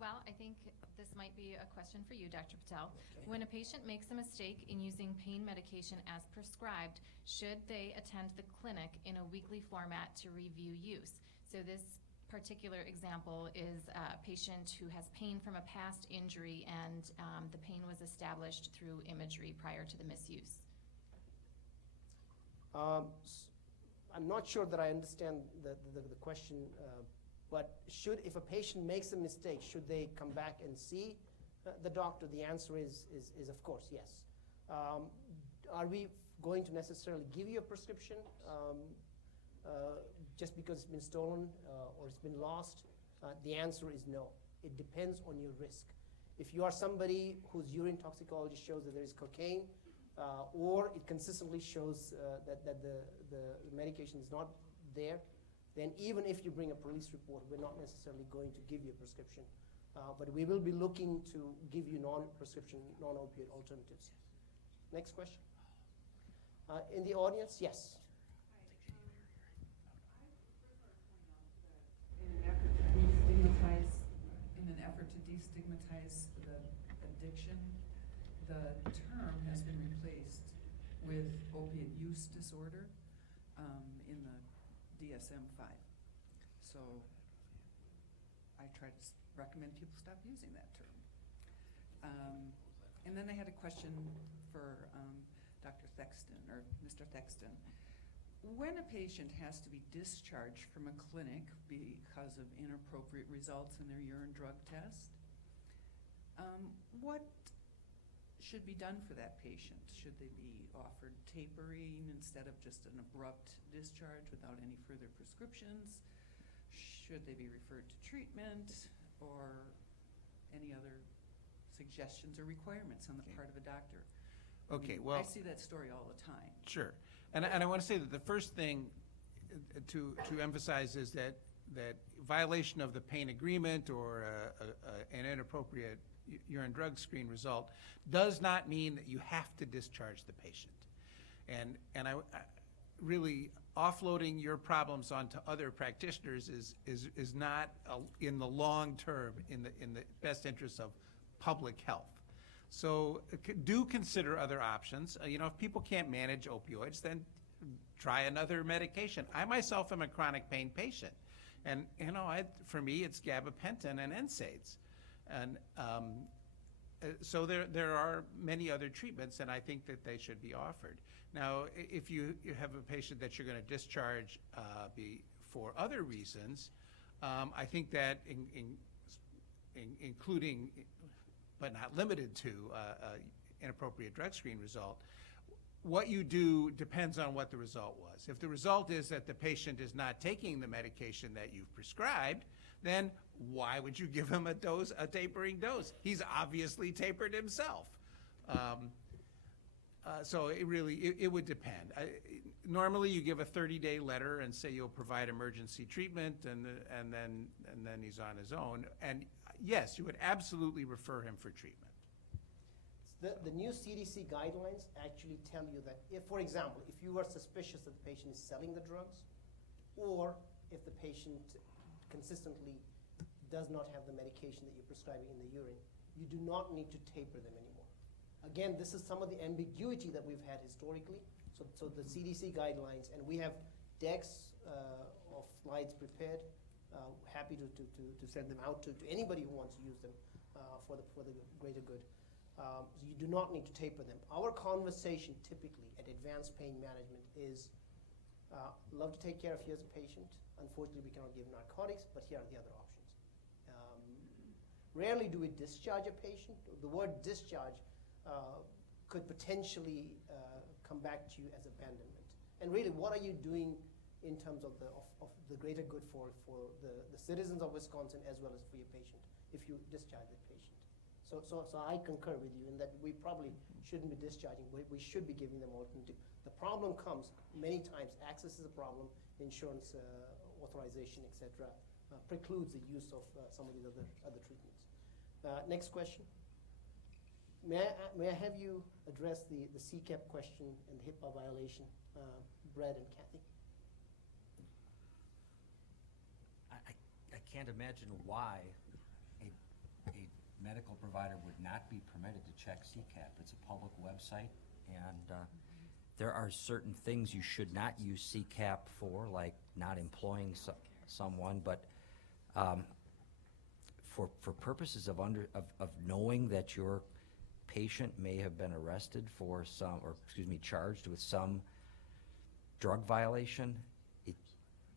Well, I think this might be a question for you, Dr. Patel. Okay. When a patient makes a mistake in using pain medication as prescribed, should they attend the clinic in a weekly format to review use? So this particular example is a patient who has pain from a past injury, and the pain was established through imagery prior to the misuse. I'm not sure that I understand the question, but if a patient makes a mistake, should they come back and see the doctor? The answer is of course, yes. Are we going to necessarily give you a prescription just because it's been stolen or it's been lost? The answer is no. It depends on your risk. If you are somebody whose urine toxicology shows that there is cocaine, or it consistently shows that the medication is not there, then even if you bring a police report, we're not necessarily going to give you a prescription. But we will be looking to give you non-prescription, non-opioid alternatives. Next question. In the audience, yes. In an effort to destigmatize the addiction, the term has been replaced with opiate use disorder in the DSM-5. So I try to recommend people stop using that term. And then I had a question for Dr. Thexton, or Mr. Thexton. When a patient has to be discharged from a clinic because of inappropriate results in their urine drug test, what should be done for that patient? Should they be offered tapering instead of just an abrupt discharge without any further prescriptions? Should they be referred to treatment? Or suggestions or requirements on the part of a doctor. I Okay, mean, well. I see that story all the time. Sure. And I want to say that the first thing to emphasize is that violation of the pain agreement or an inappropriate urine drug screen result does not mean that you have to discharge the patient. And I really offloading your problems onto other practitioners is not in the long term in the best interest of public health. So do consider other options. If people can't manage opioids, then try another medication. I myself am a chronic pain patient, and for me it's gabapentin and NSAIDs, and so there are many other treatments, and I think that they should be offered. Now, if you have a patient that you're going to discharge for other reasons, I think that including but not limited to inappropriate drug screen result, what you do depends on what the result was. If the result is that the patient is not taking the medication that you've prescribed, then why would you give him a tapering dose? He's obviously tapered himself. So it would depend. Normally you give a 30-day letter and say you'll provide emergency treatment, and then he's on his own. And yes, you would absolutely refer him for treatment. The new CDC guidelines actually tell you that if, for example, if you are suspicious that the patient is selling the drugs, or if the patient consistently does not have the medication that you're prescribing in the urine, you do not need to taper them anymore. Again, this is some of the ambiguity that we've had historically. So the CDC guidelines, and we have decks of slides prepared. Happy to send them out to anybody who wants to use them for the greater good. So you do not need to taper them. Our conversation typically at advanced pain management is, love to take care of you as a patient. Unfortunately, we cannot give narcotics, but here are the other options. Rarely do we discharge a patient. The word discharge could potentially come back to you as abandonment. And really, what are you doing in terms of the greater good for the citizens of Wisconsin as well as for your patient if you discharge the patient? So I concur with you in that we probably shouldn't be discharging. We should be giving them alternative. The problem comes many times, access is a problem, insurance authorization, etc., precludes the use of some of these other treatments. Next question. May I have you address the CCAP question and the HIPAA violation, Brad and Kathy? I can't imagine why a medical provider would not be permitted to check CCAP. It's a public website, and there are certain things you should not use CCAP for, like not employing someone, but for purposes of knowing that your patient may have been arrested for charged with some drug violation,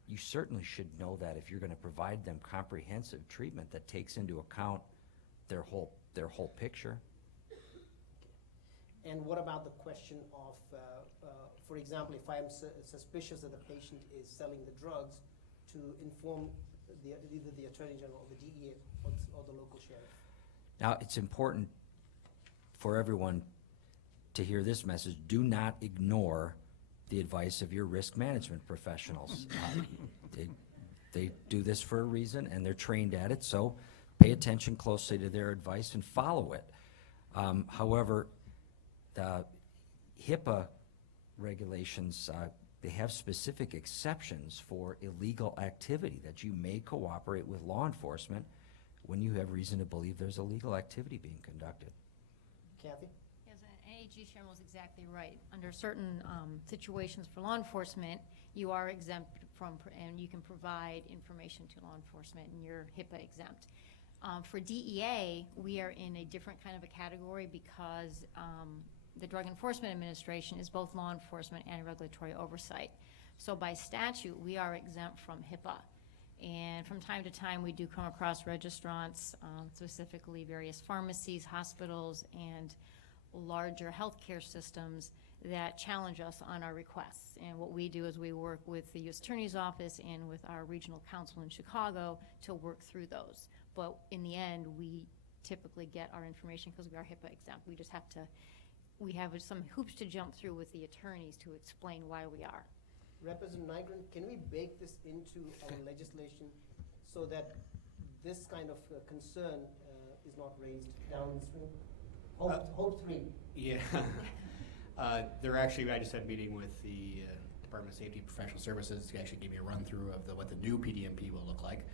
you certainly should know that if you're going to provide them comprehensive treatment that takes into account their whole picture. And what about the question of, for example, if I'm suspicious that the patient is selling the drugs, to inform either the Attorney General or the DEA or the local sheriff? Now, it's important for everyone to hear this message. Do not ignore the advice of your risk management professionals. They do this for a reason, and they're trained at it, so pay attention closely to their advice and follow it. However, the HIPAA regulations, they have specific exceptions for illegal activity, that you may cooperate with law enforcement when you have reason to believe there's illegal activity being conducted. Kathy? Yes, and AG Sherman was exactly right. Under certain situations for law enforcement, you are exempt from, and you can provide information to law enforcement, and you're HIPAA exempt. For DEA, we are in a different kind of a category because the Drug Enforcement Administration is both law enforcement and regulatory oversight. So by statute, we are exempt from HIPAA. And from time to time, we do come across registrants, specifically various pharmacies, hospitals, and larger healthcare systems that challenge us on our requests. And what we do is we work with the U.S. Attorney's Office and with our regional counsel in Chicago to work through those. But in the end, we typically get our information because we are HIPAA exempt. We just have to, we have some hoops to jump through with the attorneys to explain why we are. Representative Nygren, can we bake this into our legislation so that this kind of concern is not raised downstream? Hope three. Yeah. I just had a meeting with the Department of Safety and Professional Services to actually give me a run through of what the new PDMP will look like.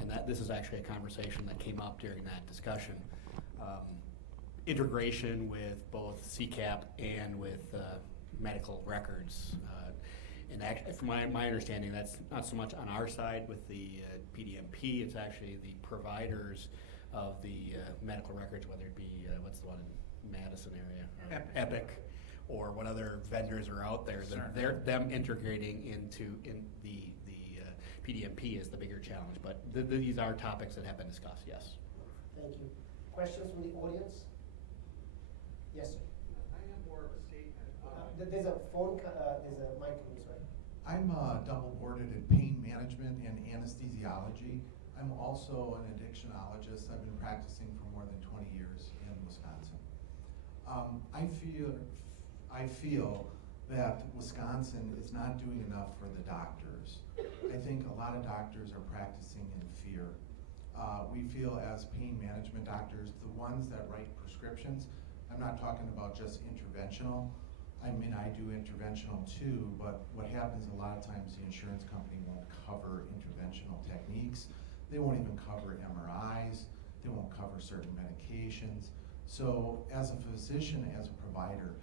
And this is actually a conversation that came up during that discussion. Integration with both CCAP and with medical records. And actually, from my understanding, that's not so much on our side with the PDMP, it's actually the providers of the medical records, whether it be, what's the one in Madison area? Epic, or what other vendors are out there. They're them integrating in the PDMP is the bigger challenge, but these are topics that have been discussed, yes. Thank you. Questions from the audience? Yes, sir. I have more of a statement. There's a phone, there's a mic coming, sorry. I'm double boarded in pain management and anesthesiology. I'm also an addictionologist. I've been practicing for more than 20 years in Wisconsin. I feel that Wisconsin is not doing enough for the doctors. I think a lot of doctors are practicing in fear. We feel as pain management doctors, the ones that write prescriptions, I'm not talking about just interventional. I mean, I do interventional too, but what happens a lot of times, the insurance company won't cover interventional techniques. They won't even cover MRIs. They won't cover certain medications. So as a physician, as a provider,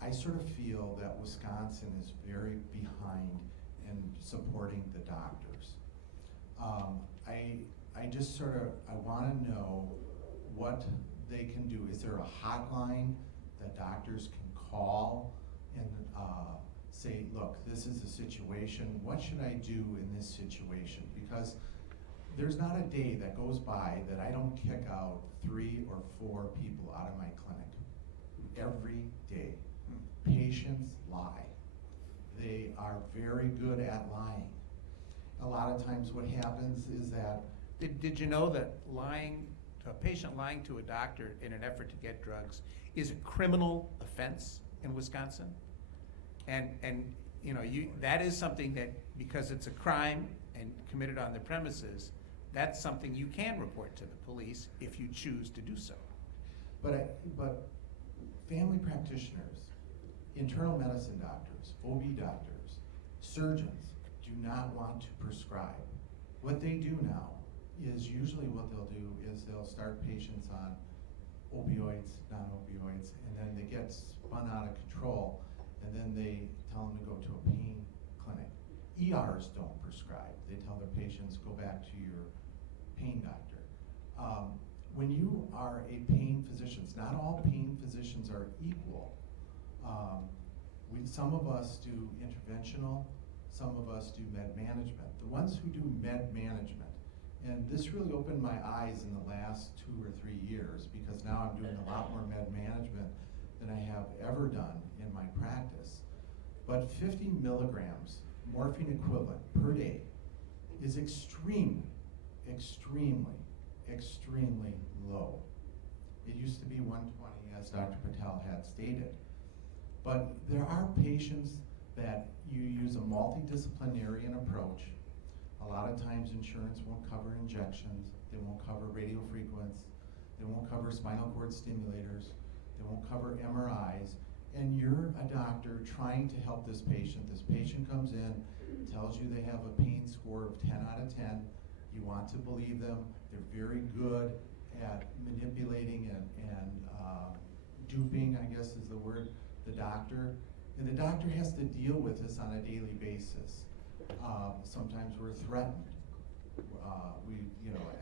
I sort of feel that Wisconsin is very behind in supporting the doctors. I just sort of, I want to know what they can do. Is there a hotline that doctors can call and say, look, this is the situation. What should I do in this situation? Because there's not a day that goes by that I don't kick out 3 or 4 people out of my clinic. Every day. Patients lie. They are very good at lying. A lot of times what happens is that... Did you know that a patient lying to a doctor in an effort to get drugs is a criminal offense in Wisconsin? And you know, that is something that, because it's a crime and committed on the premises, that's something you can report to the police if you choose to do so. But family practitioners, internal medicine doctors, OB doctors, surgeons do not want to prescribe. What they do now is usually what they'll do is they'll start patients on opioids, non-opioids, and then they get spun out of control, and then they tell them to go to a pain clinic. ERs don't prescribe. They tell their patients, go back to your pain doctor. When you are a pain physician, not all pain physicians are equal. Some of us do interventional, some of us do med management. The ones who do med management, and this really opened my eyes in the last 2 or 3 years, because now I'm doing a lot more med management than I have ever done in my practice. But 50 milligrams morphine equivalent per day is extremely low. It used to be 120, as Dr. Patel had stated. But there are patients that you use a multidisciplinary approach. A lot of times insurance won't cover injections, they won't cover radiofrequency, they won't cover spinal cord stimulators, they won't cover MRIs, and you're a doctor trying to help this patient. This patient comes in, tells you they have a pain score of 10 out of 10. You want to believe them. They're very good at manipulating and duping, I guess is the word, the doctor. And the doctor has to deal with this on a daily basis. Sometimes we're threatened.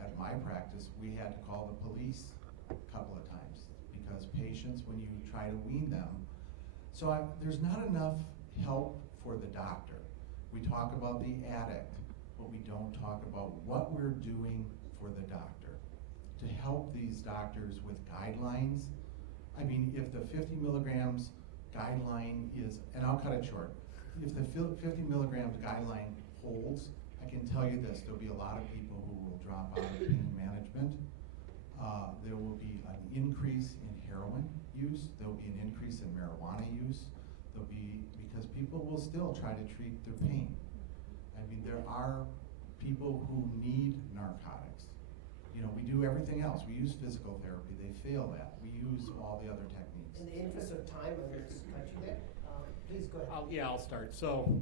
At my practice, we had to call the police a couple of times because patients, when you try to wean them, there's not enough help for the doctor. We talk about the addict, but we don't talk about what we're doing for the doctor to help these doctors with guidelines. I mean, if the 50 milligrams guideline is, and I'll cut it short, if the 50 milligrams guideline holds, I can tell you this, there'll be a lot of people who will drop out of pain management. There will be an increase in heroin use. There will be an increase in marijuana use. There'll be, because people will still try to treat their pain. I mean, there are people who need narcotics. You know, we do everything else. We use physical therapy. They fail that. We use all the other techniques. In the interest of time, I'm going to cut you there. Please go ahead. I'll start. So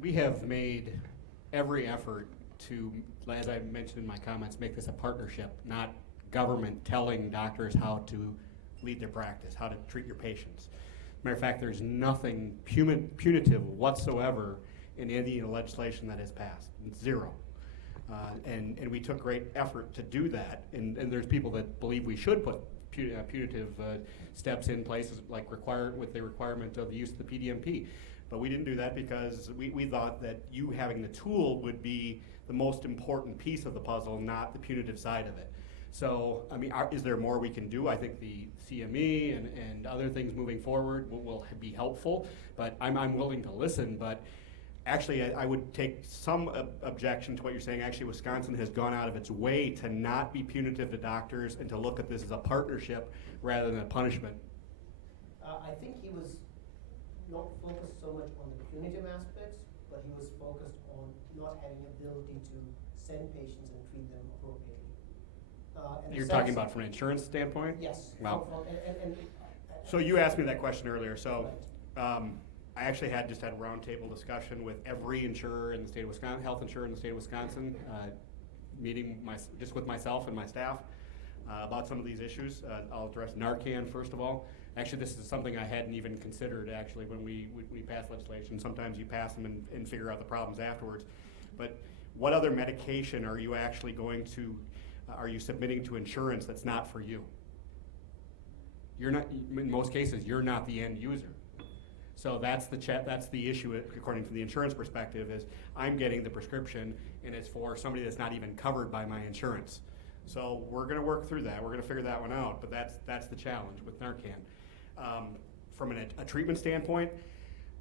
we have made every effort to, as I mentioned in my comments, make this a partnership, not government telling doctors how to lead their practice, how to treat your patients. Matter of fact, there's nothing punitive whatsoever in any legislation that has passed. Zero. And we took great effort to do that. And there's people that believe we should put punitive steps in places like with the requirement of the use of the PDMP. But we didn't do that because we thought that you having the tool would be the most important piece of the puzzle, not the punitive side of it. So, I mean, is there more we can do? I think the CME and other things moving forward will be helpful, but I'm willing to listen. But actually, I would take some objection to what you're saying. Actually, Wisconsin has gone out of its way to not be punitive to doctors and to look at this as a partnership rather than a punishment. I think he was not focused so much on the punitive aspects, but he was focused on not having ability to send patients and treat them appropriately. You're talking about from an insurance standpoint? Yes. Wow. So you asked me that question earlier. So I actually just had a roundtable discussion with every insurer in the state of Wisconsin, health insurer in the state of Wisconsin, meeting just with myself and my staff about some of these issues. I'll address Narcan first of all. Actually, this is something I hadn't even considered actually when we pass legislation. Sometimes you pass them and figure out the problems afterwards. But what other medication are you actually going to are you submitting to insurance that's not for you? You're not, in most cases, you're not the end user. So that's the issue, according to the insurance perspective, is I'm getting the prescription and it's for somebody that's not even covered by my insurance. So we're going to work through that. We're going to figure that one out, but that's the challenge with Narcan. From a treatment standpoint,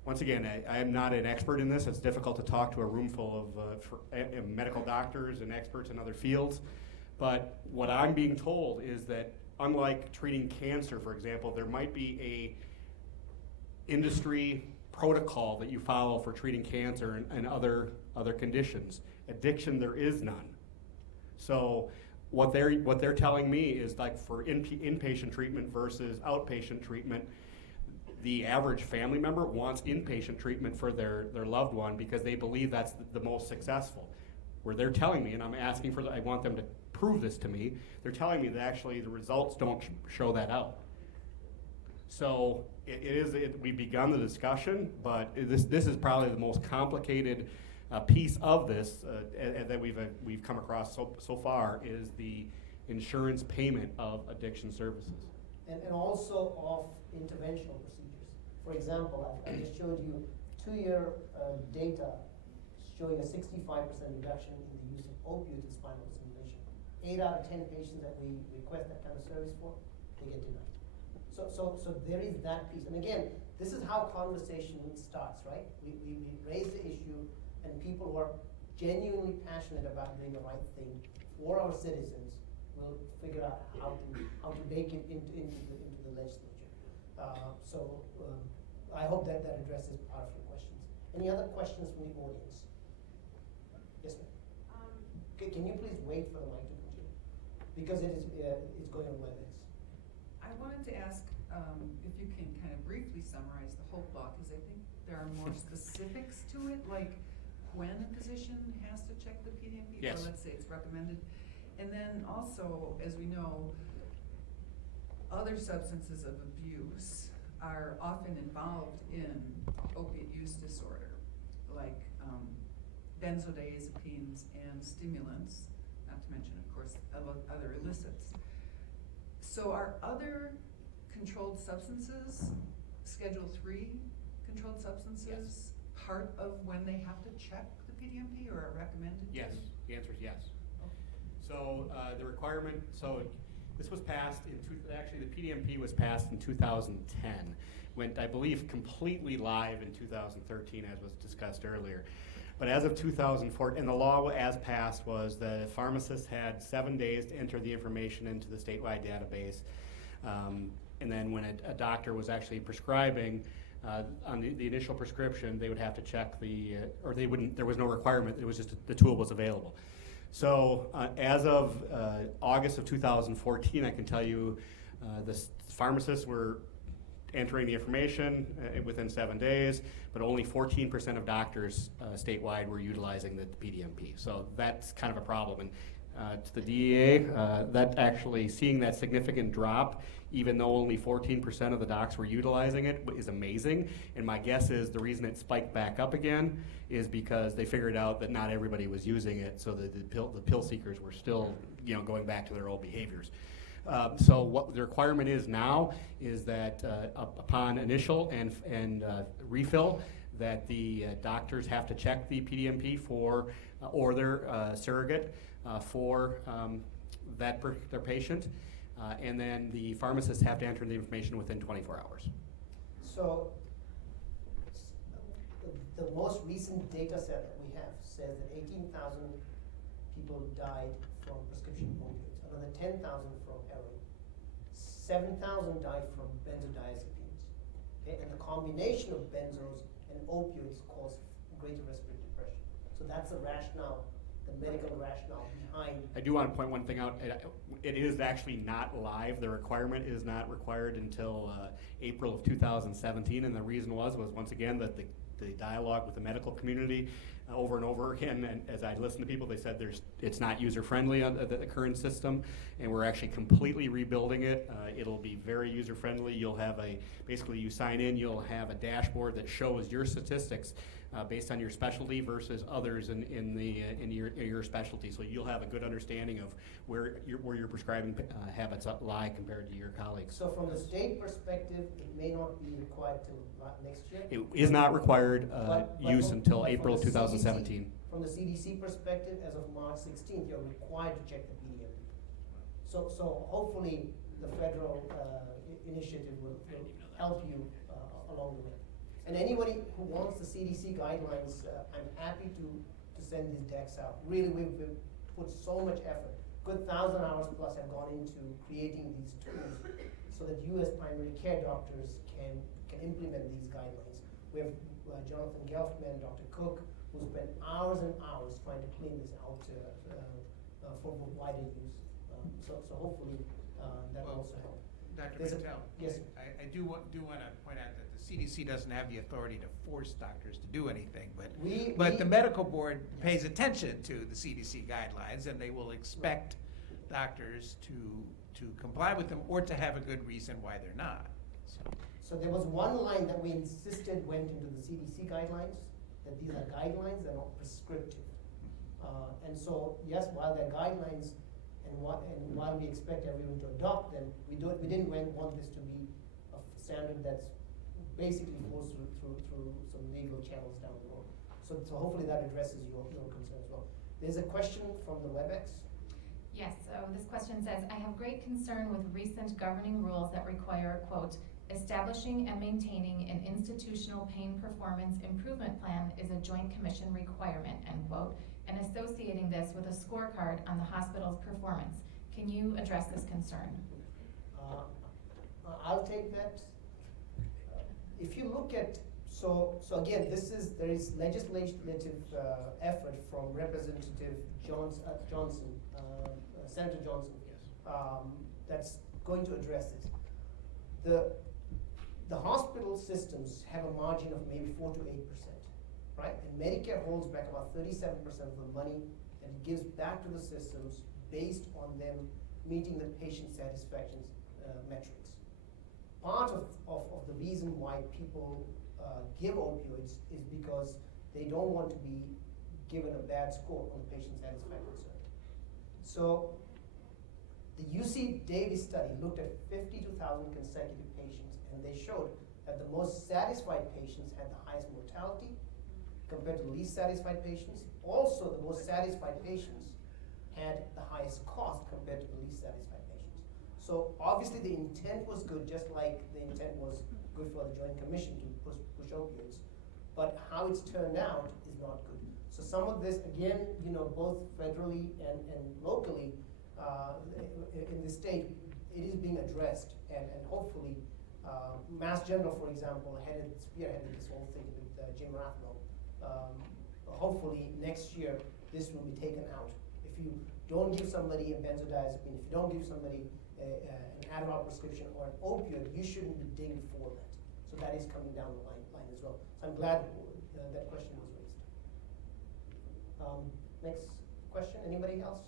once again, I am not an expert in this. It's difficult to talk to a room full of medical doctors and experts in other fields. But what I'm being told is that unlike treating cancer, for example, there might be a industry protocol that you follow for treating cancer and other conditions. Addiction, there is none. So what they're telling me is like for inpatient treatment versus outpatient treatment, the average family member wants inpatient treatment for their loved one because they believe that's the most successful. Where they're telling me, and I'm asking I want them to prove this to me, they're telling me that actually the results don't show that out. So we've begun the discussion, but this is probably the most complicated piece of this that we've come across so far is the insurance payment of addiction services. And also of interventional procedures. For example, I just showed you 2-year data showing a 65% reduction in the use of opioids in spinal stimulation. 8 out of 10 patients that we request that kind of service for, they get denied. So there is that piece. And again, this is how conversation starts, right? We raise the issue, and people who are genuinely passionate about doing the right thing for our citizens will figure out how to make it into the legislature. I hope that addresses part of your questions. Any other questions from the audience? Yes, ma'am. Can you please wait for the mic to come to you? Because it's going on WebEx. I wanted to ask if you can kind of briefly summarize the whole law, because I think there are more specifics to it, like when a physician has to check the PDMP, yes. or let's say it's recommended. And then also, as we know, other substances of abuse are often involved in opiate use disorder, like benzodiazepines and stimulants, not to mention, of course, other illicits. So are other controlled substances, Schedule 3 controlled substances, yes. part of when they have to check the PDMP or are recommended? Yes, the answer is yes. Okay. So the requirement, this was passed actually the PDMP was passed in 2010, went I believe completely live in 2013 as was discussed earlier. But as of 2004, and the law as passed was the pharmacist had 7 days to enter the information into the statewide database. And then when a doctor was actually prescribing, on the initial prescription, they would have to check or they wouldn't, there was no requirement, it was just the tool was available. So as of August of 2014, I can tell you the pharmacists were entering the information within 7 days, but only 14% of doctors statewide were utilizing the PDMP. So that's kind of a problem. And to the DEA, that actually seeing that significant drop, even though only 14% of the docs were utilizing it, is amazing. And my guess is the reason it spiked back up again is because they figured out that not everybody was using it, so that the pill seekers were still, going back to their old behaviors. So what the requirement is now is that upon initial and refill, that the doctors have to check the PDMP for or their surrogate for their patient, and then the pharmacists have to enter the information within 24 hours. So the most recent data set that we have says that 18,000 people died from prescription opioids, another 10,000 from heroin, 7,000 died from benzodiazepines. Okay? And the combination of benzos and opioids cause greater respiratory depression. So that's the rationale, the medical rationale behind. I do want to point one thing out. It is actually not live. The requirement is not required until April of 2017, and the reason was once again that the dialogue with the medical community over and over again, and as I listened to people, they said it's not user-friendly on the current system, and we're actually completely rebuilding it. It'll be very user-friendly. You'll have basically you sign in, you'll have a dashboard that shows your statistics based on your specialty versus others in your specialty. So you'll have a good understanding of where your prescribing habits lie compared to your colleagues. So from the state perspective, it may not be required till next year? It is not required use until but April from the 2017. From the CDC perspective, as of March 16th, you're required to check the PDMP. So hopefully the federal initiative will help you along the way. And anybody who wants the CDC guidelines, I'm happy to send these decks out. Really, we've put so much effort. Good 1,000 hours plus have gone into creating these tools so that you as primary care doctors can implement these guidelines. We have Jonathan Gelfman, Dr. Cook, who spent hours and hours trying to clean this out for wider use. So hopefully that will also help. Dr. There's Patel, yes, I do want to point out that the CDC doesn't have the authority to force doctors to do anything, but the medical board pays attention to the CDC guidelines, and they will expect doctors to comply with them or to have a good reason why they're not. So there was one line that we insisted went into the CDC guidelines, that these are guidelines, they're not prescriptive. And so, yes, while they're guidelines, and while we expect everyone to adopt them, we didn't want this to be a standard that's basically goes through some legal channels down the road. So hopefully that addresses your concern as well. There's a question from the WebEx. Yes, so this question says, I have great concern with recent governing rules that require, quote, establishing and maintaining an institutional pain performance improvement plan is a joint commission requirement, end quote, and associating this with a scorecard on the hospital's performance. Can you address this concern? I'll take that. If you look at, so again, there is legislative effort from Representative Johnson, Senator Johnson, that's going to address this. The hospital systems have a margin of maybe 4 to 8%, right? And Medicare holds back about 37% of the money and it gives back to the systems based on them meeting the patient satisfaction metrics. Part of the reason why people give opioids is because they don't want to be given a bad score on the patient satisfaction survey. So the UC Davis study looked at 52,000 consecutive patients, and they showed that the most satisfied patients had the highest mortality compared to least satisfied patients. Also, the most satisfied patients had the highest cost compared to the least satisfied patients. So obviously the intent was good, just like the intent was good for the Joint Commission to push opioids, but how it's turned out is not good. So some of this, again, both federally and locally, in the state, it is being addressed, and hopefully, Mass General, for example, spearheaded this whole thing with Jim Rathwell. Hopefully, next year, this will be taken out. If you don't give somebody a benzodiazepine, if you don't give somebody an Adderall prescription or an opioid, you shouldn't be dinged for that. So that is coming down the line as well. So I'm glad that question was raised. Next question, anybody else?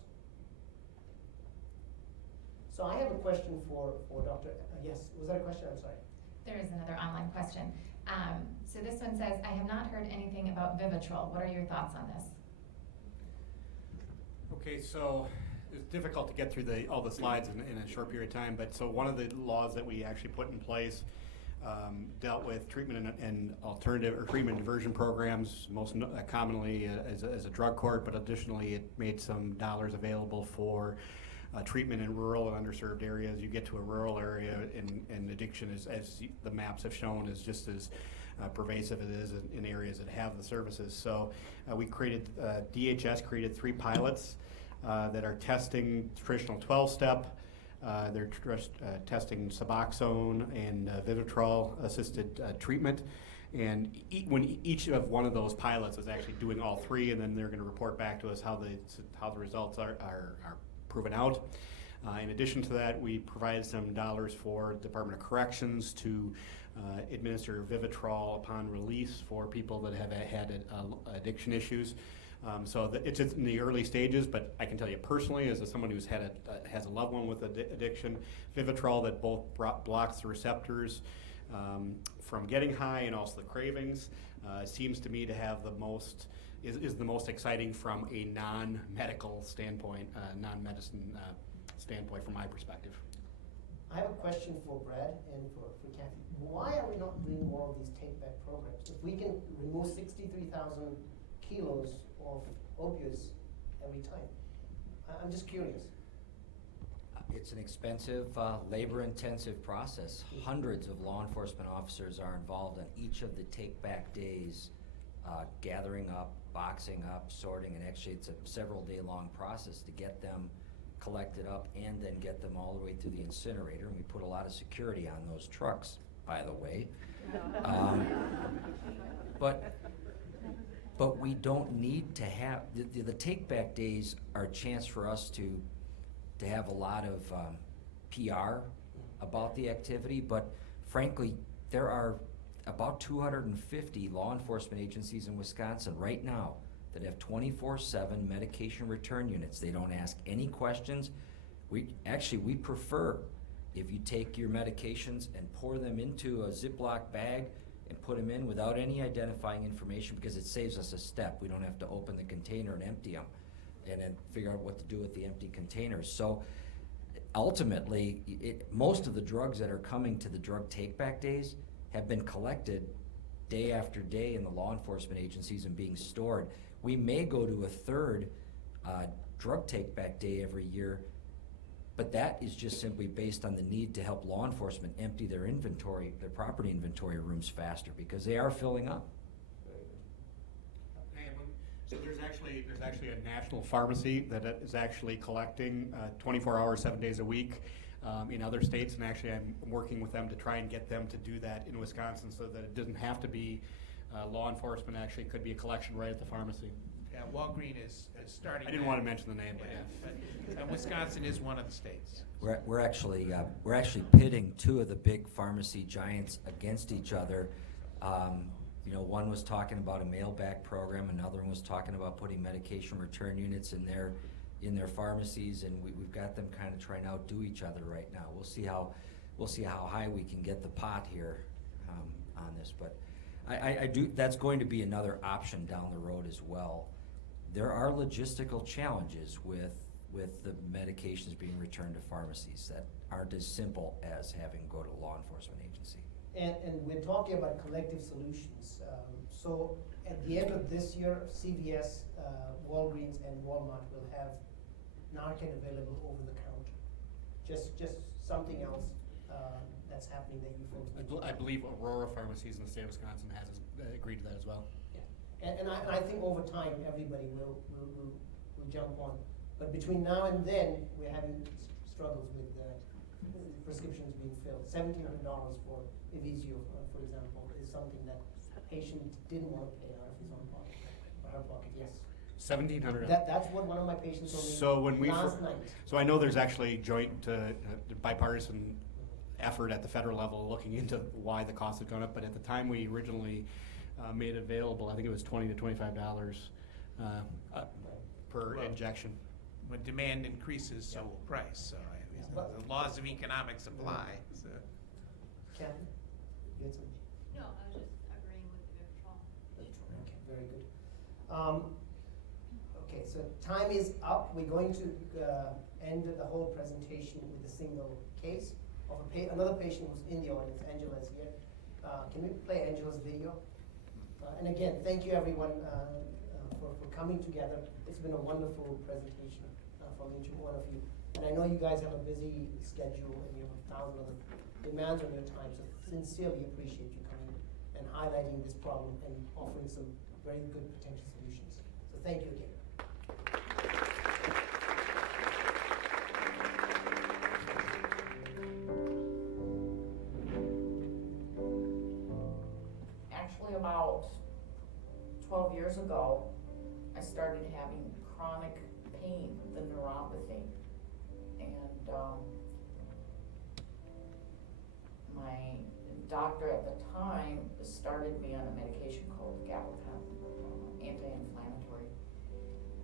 So I have a question for Dr. Yes, was that a question? I'm sorry. There is another online question. So this one says, I have not heard anything about Vivitrol. What are your thoughts on this? Okay, so it's difficult to get through all the slides in a short period of time, but so one of the laws that we actually put in place dealt with treatment and alternative or treatment diversion programs, most commonly as a drug court, but additionally it made some dollars available for treatment in rural and underserved areas. You get to a rural area and addiction, as the maps have shown, is just as pervasive it is in areas that have the services. So we created, DHS created 3 pilots that are testing traditional 12-step. They're testing Suboxone and Vivitrol assisted treatment. And when each of one of those pilots is actually doing all 3, and then they're going to report back to us how the results are proven out. In addition to that, we provided some dollars for Department of Corrections to administer Vivitrol upon release for people that have had addiction issues. So it's in the early stages, but I can tell you personally, as someone who's has a loved one with addiction, Vivitrol that both blocks the receptors from getting high and also the cravings seems to me to have is the most exciting from a non-medical standpoint, non-medicine standpoint from my perspective. I have a question for Brad and for Kathy. Why are we not doing more of these take-back programs? If we can remove 63,000 kilos of opioids every time, I'm just curious. It's an expensive, labor-intensive process. Hundreds of law enforcement officers are involved on each of the take-back days, gathering up, boxing up, sorting, and actually it's a several-day-long process to get them collected up and then get them all the way to the incinerator. And we put a lot of security on those trucks, by the way. But we don't need to have, the take-back days are a chance for us to have a lot of PR about the activity, but frankly, there are about 250 law enforcement agencies in Wisconsin right now that have 24/7 medication return units. They don't ask any questions. We prefer if you take your medications and pour them into a Ziploc bag and put them in without any identifying information, because it saves us a step. We don't have to open the container and empty them and then figure out what to do with the empty containers. So ultimately, most of the drugs that are coming to the drug take-back days have been collected day after day in the law enforcement agencies and being stored. We may go to a third drug take-back day every year, but that is just simply based on the need to help law enforcement empty their inventory, their property inventory rooms faster, because they are filling up. So there's actually a national pharmacy that is actually collecting 24 hours, 7 days a week in other states, and actually I'm working with them to try and get them to do that in Wisconsin so that it doesn't have to be law enforcement. Actually could be a collection right at the pharmacy. Yeah, Walgreen is starting. I didn't want to mention the name, but yeah. Wisconsin is one of the states. We're actually pitting 2 of the big pharmacy giants against each other. One was talking about a mail-back program, another one was talking about putting medication return units in their pharmacies, and we've got them kind of trying to outdo each other right now. We'll see how high we can get the pot here on this, but that's going to be another option down the road as well. There are logistical challenges with the medications being returned to pharmacies that aren't as simple as having to go to a law enforcement agency. And we're talking about collective solutions. So at the end of this year, CVS, Walgreens, and Walmart will have Narcan available over the counter. Just something else that's happening that you folks. I believe Aurora Pharmacies in the state of Wisconsin has agreed to that as well. Yeah. And I think over time, everybody will jump on. But between now and then, we're having struggles with prescriptions being filled. $1,700 for Evisio, for example, is something that patient didn't want to pay out of his own pocket, her pocket, yes. $1,700. That's what one of my patients told me So when we last night. So I know there's actually joint bipartisan effort at the federal level looking into why the cost had gone up, but at the time we originally made it available, I think it was $20 to $25 per injection. When demand increases, so will price. So the laws of economics apply. So. Kathy, you had some? No, I was just agreeing with Victor. Okay, very good. Okay, so time is up. We're going to end the whole presentation with a single case of another patient who's in the audience. Angela is here. Can we play Angela's video? And again, thank you everyone for coming together. It's been a wonderful presentation from each one of you. And I know you guys have a busy schedule and you have 1,000 other demands on your time, so sincerely appreciate you coming and highlighting this problem and offering some very good potential solutions. So thank you again. Actually, about 12 years ago, I started having chronic pain, the neuropathy. And my doctor at the time started me on a medication called gabapentin, anti-inflammatory.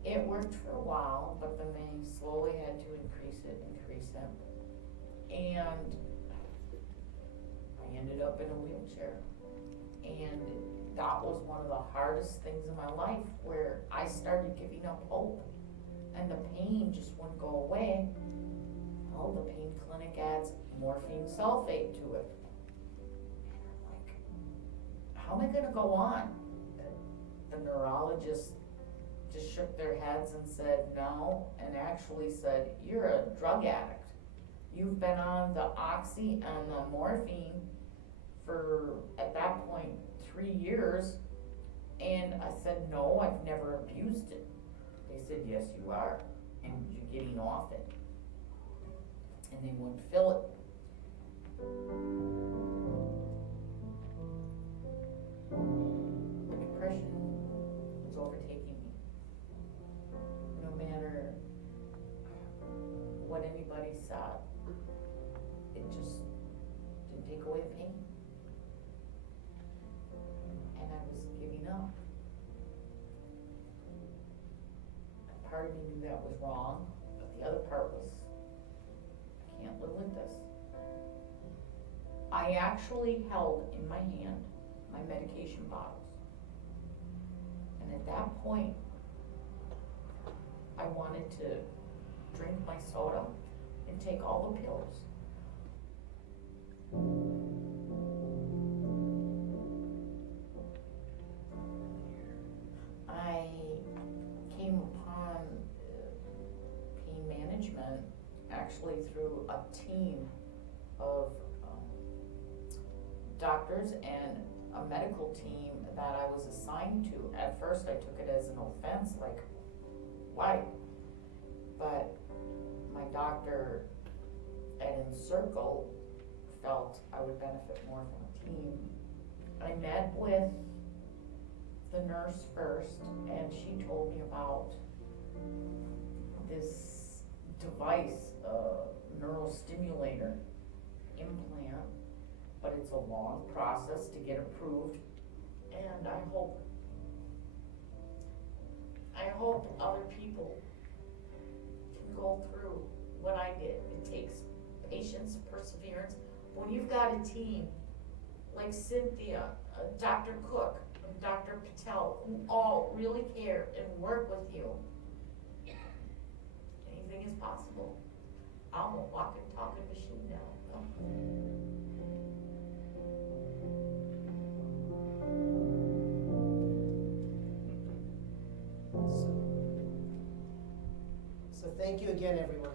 It worked for a while, but then they slowly had to increase it. And I ended up in a wheelchair. And that was one of the hardest things in my life, where I started giving up hope. And the pain just wouldn't go away. Oh, the pain clinic adds morphine sulfate to it. And I'm like, how am I gonna go on? The neurologist just shook their heads and said no, and actually said, you're a drug addict. You've been on the oxy and the morphine for, at that point, 3 years. And I said, no, I've never abused it. They said, yes, you are, and you're getting off it. And they wouldn't fill it. The depression was overtaking me. No matter what anybody said, it just didn't take away the pain. And I was giving up. Part of me knew that was wrong, but the other part was, I can't live with this. I actually held in my hand my medication bottles. And at that point, I wanted to drink my soda and take all the pills. I came upon pain management actually through a team of doctors and a medical team that I was assigned to. At first I took it as an offense, like, why? But my doctor at Encircle felt I would benefit more from a team. I met with the nurse first, and she told me about this device, neural stimulator implant, but it's a long process to get approved, and I hope other people can go through what I did. It takes patience, perseverance. When you've got a team like Cynthia, Dr. Cook, and Dr. Patel, who all really care and work with you, anything is possible. I'm a walking, talking machine now. So thank you again, everyone.